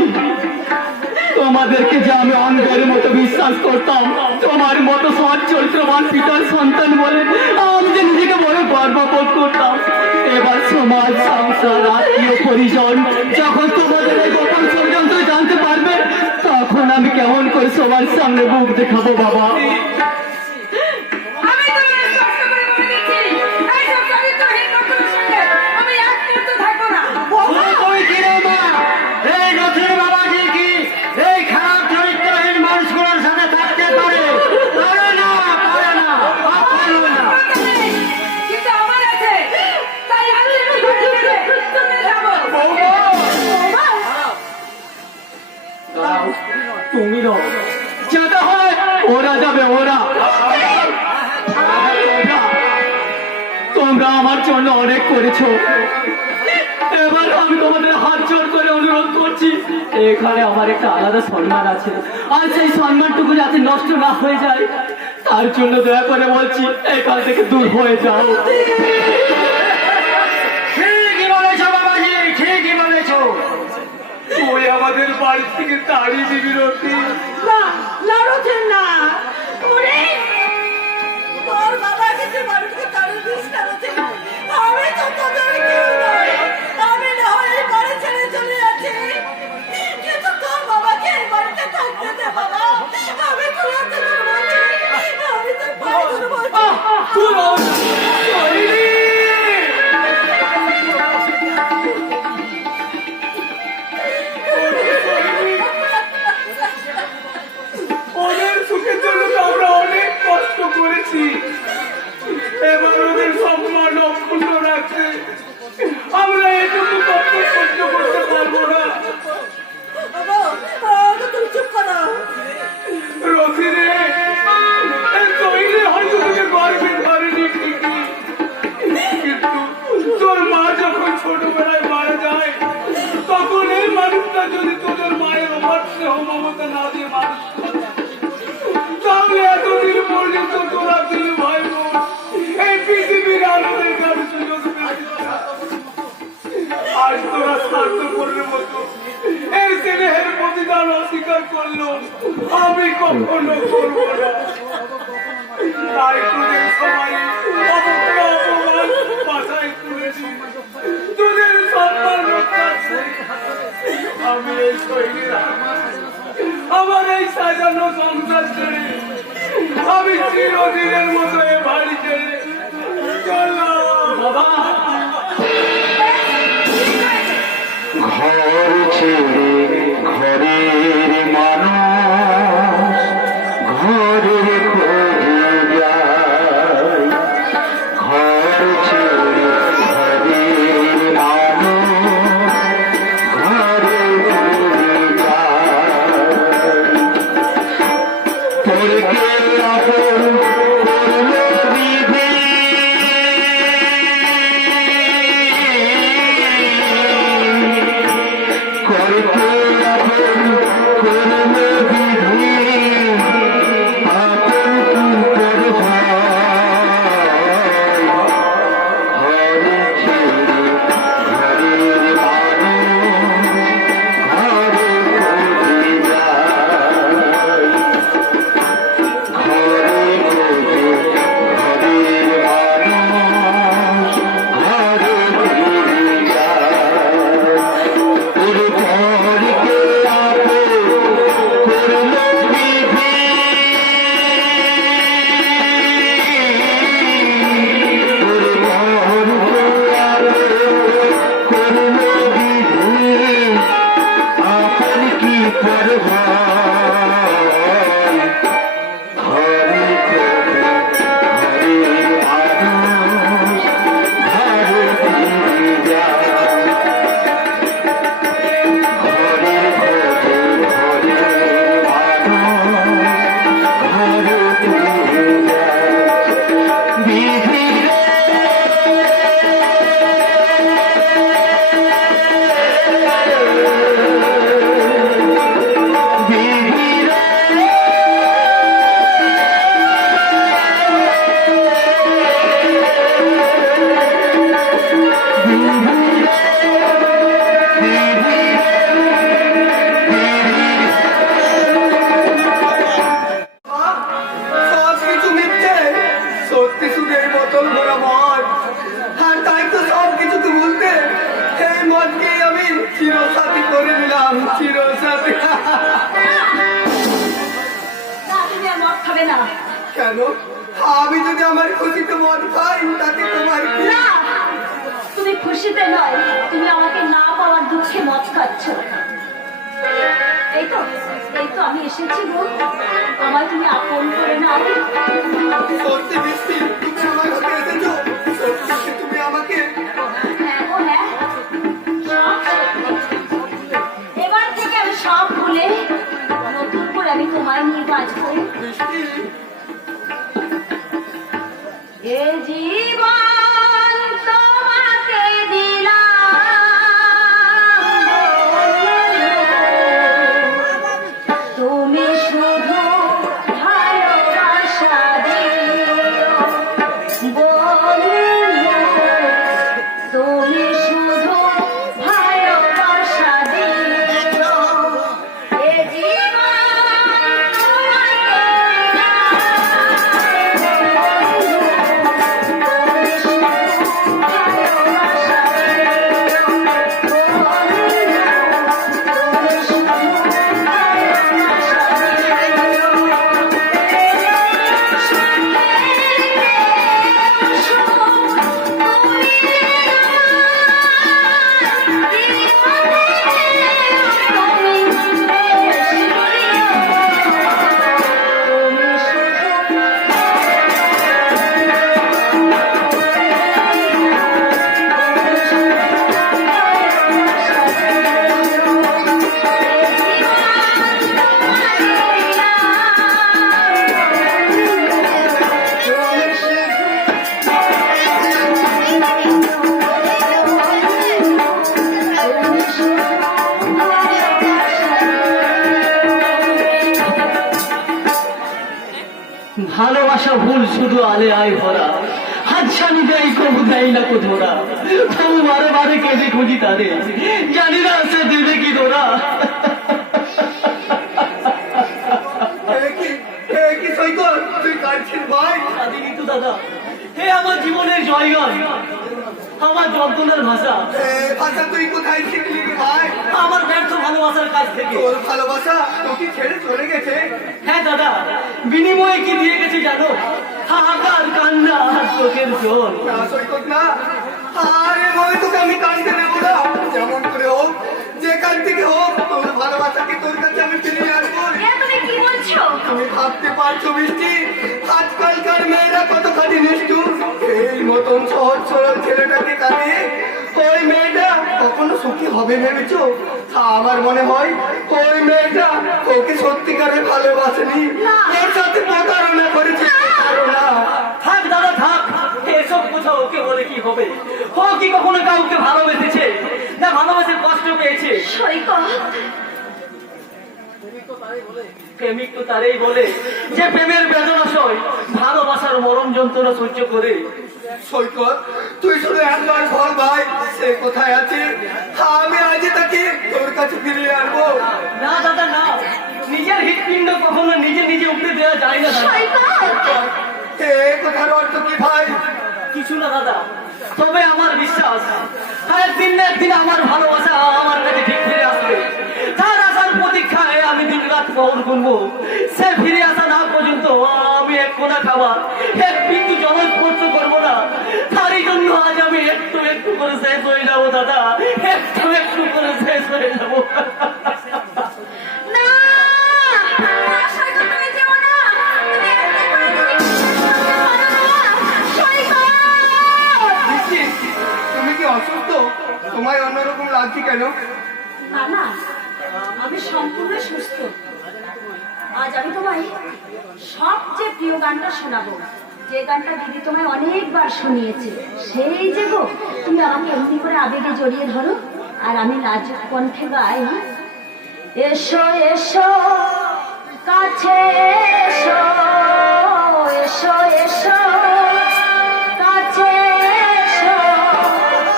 তোমাদেরকে যে আমি অন্ধের মতো বিশ্বাস করতাম, তোমার মতো সৎ চরিত্রবান পিতার সন্তান বলে আমি যে নিজেকে বড় গর্ববোধ করতাম। এবার সমাজ, সংসার, আত্মীয় পরিজন যখন তোমাদের এই গোপন ষড়যন্ত্র জানতে পারবে, তখন আমি কেমন করে সবার সামনে মুখ দেখাবো বাবা? আমি তোমাদের স্পষ্ট করে বলে দিচ্ছি, এইসব চরিত্রহীন লোকের সঙ্গে আমি এক মুহূর্ত থাকবো না। ওই কি রে মা? এই নথির বাবাজি কি এই খারাপ চরিত্রহীন মানুষগুলোর সাথে থাকতে পারে? পারে না, পারে না, কখনো না। কথা নেই, কিন্তু আমার আছে। তাই আমি একটু ঘরে গেলে তুমি যাবো। দাঁড়াও, তুমি নও, যেতে হয় ওরা যাবে, ওরা। তোমরা আমার জন্য অনেক করেছো, এবার আমি তোমাদের হাত জোর করে অনুরোধ করছি, এখানে আমার একটা আলাদা সম্মান আছে, আর সেই সম্মানটুকু যাতে নষ্ট না হয়ে যায় তার জন্য দয়া করে বলছি, এখান থেকে দূর হয়ে যাও। ঠিকই বলেছো বাবাজি, ঠিকই বলেছো। তুই আমাদের বাড়ি থেকে তাড়িয়ে দিবি রকি। না, লড়ছেন না। ওরে, তোর বাবা কিছু মানুষকে তাড়িয়ে দিস কেন তুই? আমি তো তোদের কেউ নয়। আমি না হয় এই বাড়ি ছেড়ে চলে যাচ্ছি, কিন্তু তোর বাবাকে এই বাড়িতে থাকতে দে বাবা। আমি তোর হাতে ধরে বলছি, আমি তোর পায়ে ধরে বলছি। ওদের সুখের জন্য তো আমরা অনেক কষ্ট করেছি, এবার ওদের সম্মান অক্ষুণ্ণ রাখতে আমরা এটুকু কষ্ট সহ্য করতে পারবো না। বাবা, তুমি চুপ করো। রকি রে, তৈরি হয়তো তোকে গর্বে ধরেনি ঠিকই, কিন্তু তোর মা যখন ছোটবেলায় মারা যায়, তখন এই মানুষটা যদি তোদের মায়ের অভাব স্নেহ মমতা না দিয়ে মানুষ করে, তাহলে এতদিন পর্যন্ত তোরা দুই ভাই বোন এই পৃথিবীর আনন্দের কারো সুযোগ পেয়েছিস না। আজ তোরা স্বার্থপরের মতো এই স্নেহের প্রতিদান অস্বীকার করলো, আমি কখনো করবো না। তাই তোদের সবাই সংসার ছেড়ে আমি চিরদিনের মতো এ বাড়ি ছেড়ে চললাম। বাবা ঘর ছেড়ে ঘরের মানুষ ঘরের খোঁজে যায়, ঘর ছেড়ে ঘরের মানুষ ঘরের খোঁজে যায়। পরকে আপন করলো বিধি, করতে আপন করলো বিধি, আপন কি করে হয়। ঘর ছেড়ে ঘরের মানুষ ঘরে খোঁজে যায়, ঘরে খোঁজে ঘরের মানুষ ঘরে ফিরে যায়। ওর ঘরকে আপন করলো বিধি, ওর ঘরকে আপন করলো বিধি, আপন কি করে হয়। ঘরে খোঁজে ঘরের মানুষ ঘরে ফিরে যায়, ঘরে খোঁজে ঘরের মানুষ ঘরে ফিরে যায়। বিধি রে বিধি রে সব কিছু মিথ্যে, সত্যি শুধু এই বোতল ভরা মদ। আর তাই তো সব কিছুকে বলতে এই মদকে আমি চিরসাথী করে দিলাম, চিরসাথী। না, তুমি আর মদ খাবে না। কেন? আমি যদি আমার খুশিতে মদ খাই তাতে তোমার কি? না, তুমি খুশিতে নয়, তুমি আমাকে না পাওয়ার দুঃখে মদ খাচ্ছ। এই তো আমি এসেছি গো, আমায় তুমি আপন করে নাও। সত্যি বৃষ্টি, তুমি আমার হাতে এসেছো? সত্যি কি তুমি আমাকে? হ্যাঁ গো, হ্যাঁ, সব সত্যি। এবার থেকে আমি সব ভুলে নতুন করে আমি তোমায় নিয়ে বাঁচবো। বৃষ্টি, এ জীবন তোমাকে দিলাম, তুমি শুধু ভালোবাসা দিও বন্ধু, তুমি শুধু ভালোবাসা দিও। এ জীবন তোমাকে ভালোবাসা ভুল শুধু আলে আয় ভরা, হাতছানি দেয় কবু দেয় না কো ধরা, তবু বারে বারে কেঁদে খুঁজি তারে, জানি না সে দেবে কি ধরা। কি সৈকত, তুই কাঁদছিস ভাই? আদি কিন্তু দাদা, হে আমার জীবনের জয়গান, আমার যন্ত্রণার ভাষা, ভাষা তুই কোথায় শিখলি রে ভাই? আমার ব্যর্থ ভালোবাসার কাছ থেকে। তোর ভালোবাসা তোকে ছেড়ে চলে গেছে? হ্যাঁ দাদা, বিনিময়ে কি দিয়ে গেছে জানো? হাহাকার, কান্না আর চোখের জল। না সৈকত না, আরে বলে তোকে আমি কাঁদতে নেবো না। যেমন করে হোক, যেখান থেকে হোক, তোর ভালোবাসাকে তোর কাছে আমি ফিরিয়ে আনবো। তুমি কি বলছো? তুমি ভাবতে পারছো বৃষ্টি, আজকালকার মেয়েরা কতখানি নিষ্ঠুর। এই মতন সহজ সরল ছেলেটাকে কাঁদিয়ে ওই মেয়েটা কখনো সুখী হবে ভেবেছো? আমার মনে হয় ওই মেয়েটা ওকে সত্যিকারের ভালোবাসেনি, ওর সাথে প্রতারণা করেছে। প্রতারণা। থাক দাদা থাক, এসব কথা ওকে বলে কি হবে? ও কি কখনো কাউকে ভালোবেসেছে? না ভালোবেসে কষ্ট পেয়েছে? সৈকত, প্রেমিক তো তারই বলে যে প্রেমের বেদনা সয়, ভালোবাসার মরম যন্ত্রণা সহ্য করে। সৈকত, তুই শুধু একবার বল ভাই, সে কোথায় আছে? আমি আজই তাকে তোর কাছে ফিরিয়ে আনবো। না দাদা না, নিজের হৃৎপিণ্ড কখনো নিজে নিজে উপড়ে দেওয়া যায় না দাদা। সৈকত, এই কথার অর্থ কি ভাই? কিছু না দাদা, তবে আমার বিশ্বাস একদিন না একদিন আমার ভালোবাসা আমার কাছে ঠিক ফিরে আসবে। তার আসার প্রতীক্ষায় আমি দিন রাত পালন করবো। সে ফিরে আসা না পর্যন্ত আমি এক কোনা খাবার, এক বিন্দু জল স্পর্শ করবো না। তারই জন্য আজ আমি একটু একটু করে শেষ হয়ে যাবো দাদা, একটু একটু করে শেষ হয়ে যাবো। না, সৈকত তুমি যেও না। তুমি সৈকত! বৃষ্টি, তুমি কি অসুস্থ? তোমায় অন্যরকম লাগছে কেন? না না, আমি সম্পূর্ণ সুস্থ। আজ আমি তোমায় সবচেয়ে প্রিয় গানটা শোনাবো, যে গানটা দিদি তোমায় অনেকবার শুনিয়েছে। সেই যে গো, তুমি আমাকে এমনি করে আবেগে জড়িয়ে ধরো আর আমি লাজুক কণ্ঠে গাই, এসো এসো কাছে এসো, এসো এসো কাছে এসো,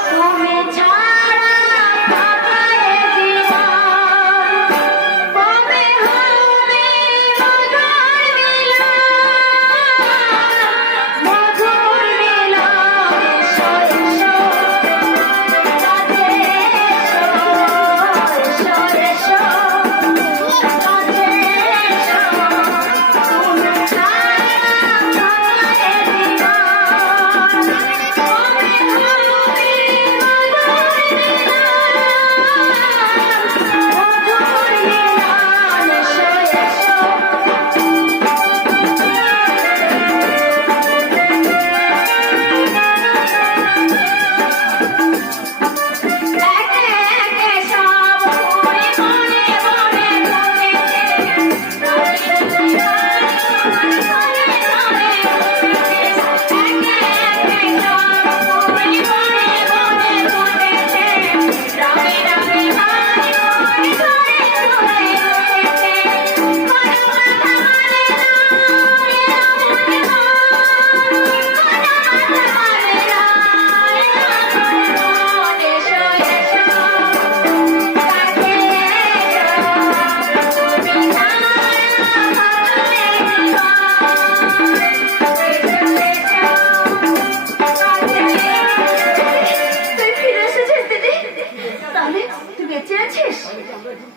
তুমি ছাড়া কাটায় জীবন, কবে হবে মধুর মিলন, মধুর মিলন, এসো এসো কাছে এসো, এসো এসো কাছে এসো, তুমি ছাড়া কাটায় জীবন, কবে হবে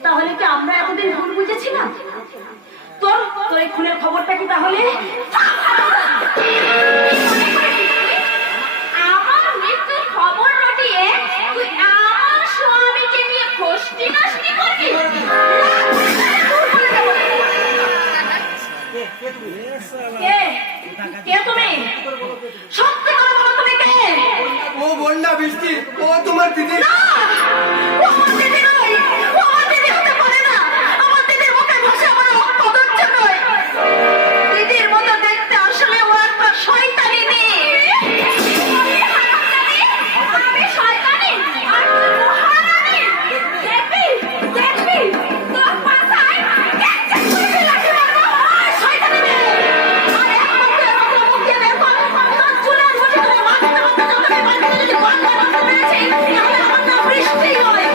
তাহলে কি আমরা এতদিন ভুল বুঝেছিলাম? তোর তোর এই খুনের খবরটা কি তাহলে আমার মৃত্যুর খবর রটিয়ে তুই আমার স্বামীকে নিয়ে খোস্টি নাস্তি করবি? কে কে তুমি? সত্যি করে বলো তুমি কে? ও বন্যা বৃষ্টি, ও তোমার দিদি। না, ও আমার দিদি নয়, ও আমার দিদি হতে পারে না। আমার দিদির মুখে ভাষা আমার অপদর্য নয়। দিদির মতো দেখতে আসলে ও একটা শয়তানি মেয়ে। আমি শয়তানি আর তুই মহারানী। দেখবি দেখবি তোর পাতায় একটা করে লাঠি মারবো। ওই শয়তানি মেয়ে, আর একমাত্র মুখে বের কর, তোর চুলের মুঠি ধরে মাথাটা মতো যখন এই বাড়িতে যদি বন্ধ করতে পেরেছি, তাহলে আমার নাম বৃষ্টি নয়।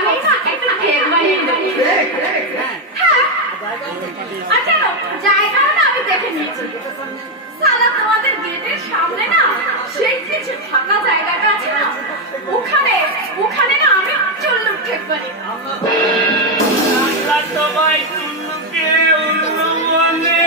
ওখানেই না একটু ঢের বানিয়ে দেবো। হ্যাঁ, আচ্ছা জায়গাটা না আমি দেখে নিয়েছি। সালা তোমাদের গেটের সামনে না সেই কিছু ফাঁকা জায়গাটা আছে না, ওখানে না আমি চল্লুক ঠেক করি। সবাই চুল্লুকে উল্লু বলে।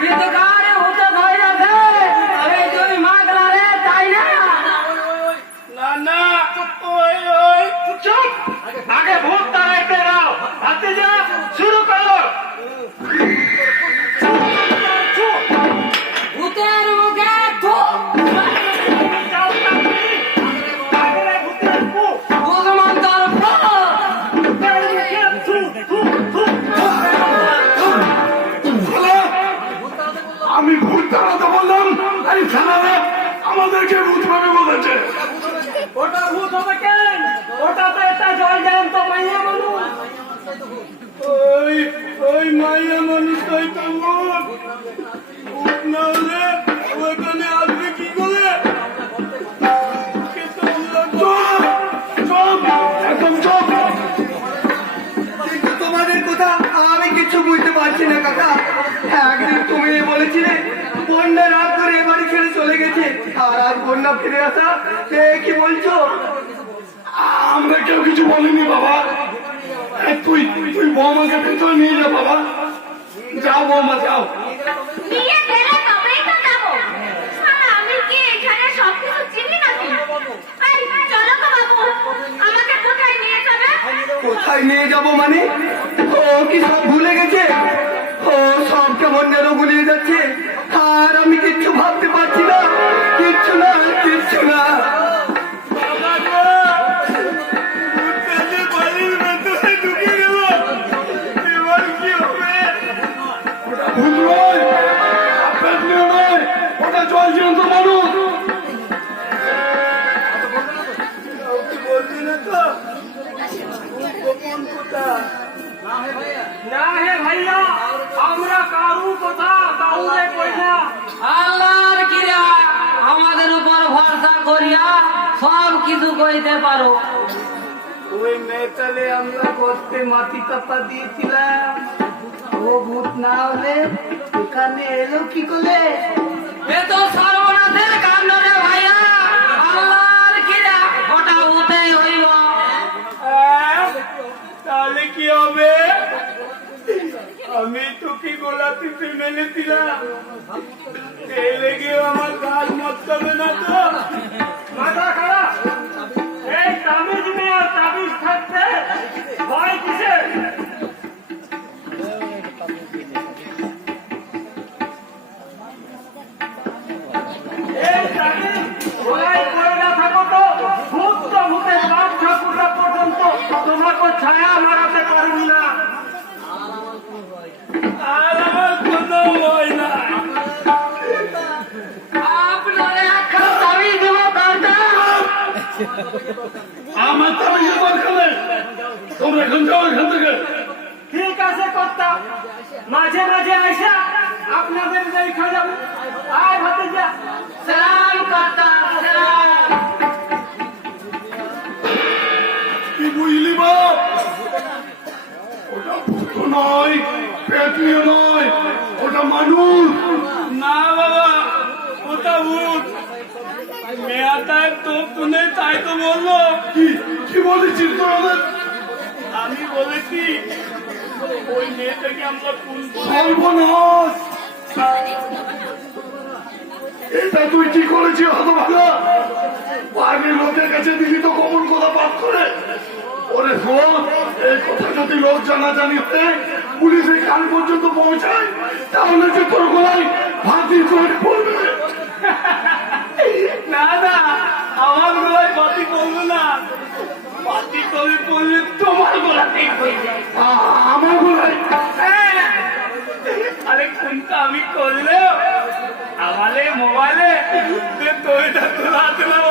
কিন্তু কারে হতে ভয় আছে? আরে তুই মাগলা রে, তাই না? না চুপ, আগে ভূত তাড়াইতে দাও। হাতে যা, শুরু করো। ভূতের মুখে থু। ভগবন্তর ফল। আমি ভূত তাড়াতে বললাম, এই খেলারা আমাদেরকে ভূত ভাবে বলেছে। ওটা ভূত হবে কেন? ওটা তো একটা জল জ্যান্ত মাইয়া মানুষ। ওই মাইয়া মানুষটাই তো ভূত। ভূত না হলে ওখানে আসবে কি করে? একদম চুপ। কিন্তু তোমাদের কথা আমি কিছু বুঝতে পারছি না কাকা। একদিন তুমি বলেছিলে বন্যা রাত করে এ বাড়ি ছেড়ে চলে গেছে, আর আজ বন্যা ফিরে আসা, এ কি বলছো? আমরা কেউ কিছু বলিনি বাবা। তুই বৌমাকে ভেতরে নিয়ে যা বাবা। যাও বৌমা যাও। নিয়ে গেলে তবেই তো যাবো। সালা আমি কি এখানে সবকিছু চিনি নাকি? এই চলো তো বাবু, আমাকে কোথায় নিয়ে যাবে? কোথায় নিয়ে যাব মানে? ও কি সব ভুলে গেছে? ও সব কেমন যেন গুলিয়ে যাচ্ছে, আর আমি কিচ্ছু ভাবতে পারছি না। কিচ্ছু না। বাড়ির ভেতরে ঢুকে গেল, এবার কি হবে? ভূত নয়, আপনিও নয়, ওটা জল জ্যান্ত মানুষ। বলছি না তো গোপন কথা। না হে ভাইয়া, আমরা কারু কথা কাউরে কই না। আল্লাহর কিরা আমাদের উপর ভরসা করিয়া সব কিছু কইতে পারো। ওই মেয়েটালে আমরা করতে মাটি চাপা দিয়েছিলাম, ও ভূত না হলে এখানে এলো কি করে? এ তো সর্বনাশের কাণ্ড রে ভাইয়া। আল্লাহর কিরা ওটা উঠেই হইব। তাহলে কি হবে? আমি তোকে গোলাপিতে মেলেছিলাম, এই লেগেও আমার কাজ মতবে না তো? মাথা খারাপ। এই তাবিজ মেয়ে তাবিজ থাকতে ভয় কিসের? এই তাবিজ ভয় করে না থাকো তো ভূত তো ভূতের বাপ ঠাকুররা পর্যন্ত তোমাকে ছায়া মারাতে পারবি না। আর আমার কোনো ভয় না। আপনারে একটা দাবি দেব কাঁটা। আমার তাবিজের দরকার নেই, তোমরা এখন যাও এখান থেকে। ঠিক আছে কর্তা, মাঝে মাঝে আইসা আপনাদের দেখা যাবে। আয় হাতে যা। সালাম কাঁটা, সালাম। কি বুঝলি বাপ? ওটা ভূত নয়, পেটনিও নয়, ওটা মানুষ। না বাবা, ওটা ভূত। মেয়াটা তো শুনে তাই তো বললো। কি বলেছিস তোরা? আমি বলেছি ওই মেয়েটাকে আমরা খুন সর্বনাশ। এটা তুই কি করেছিস হতভাগা? বাড়ির লোকের কাছে দিলি তো কমন কথা পাঠ করে। ওরে শোন, এই কথা যদি লোক জানাজানি হয়ে পুলিশের কান পর্যন্ত পৌঁছায়, তাহলে যে তোর গলায় ভাবি করে পড়বে। না না, আমার গলায় বাতি পড়বে না, বাতি তবে পড়লে তোমার গলাতেই পড়বে। আমার গোলায় হ্যাঁ। আরে কোনটা আমি করলেও আমাদের মোবাইলে যে দইটা তোলা দিলাম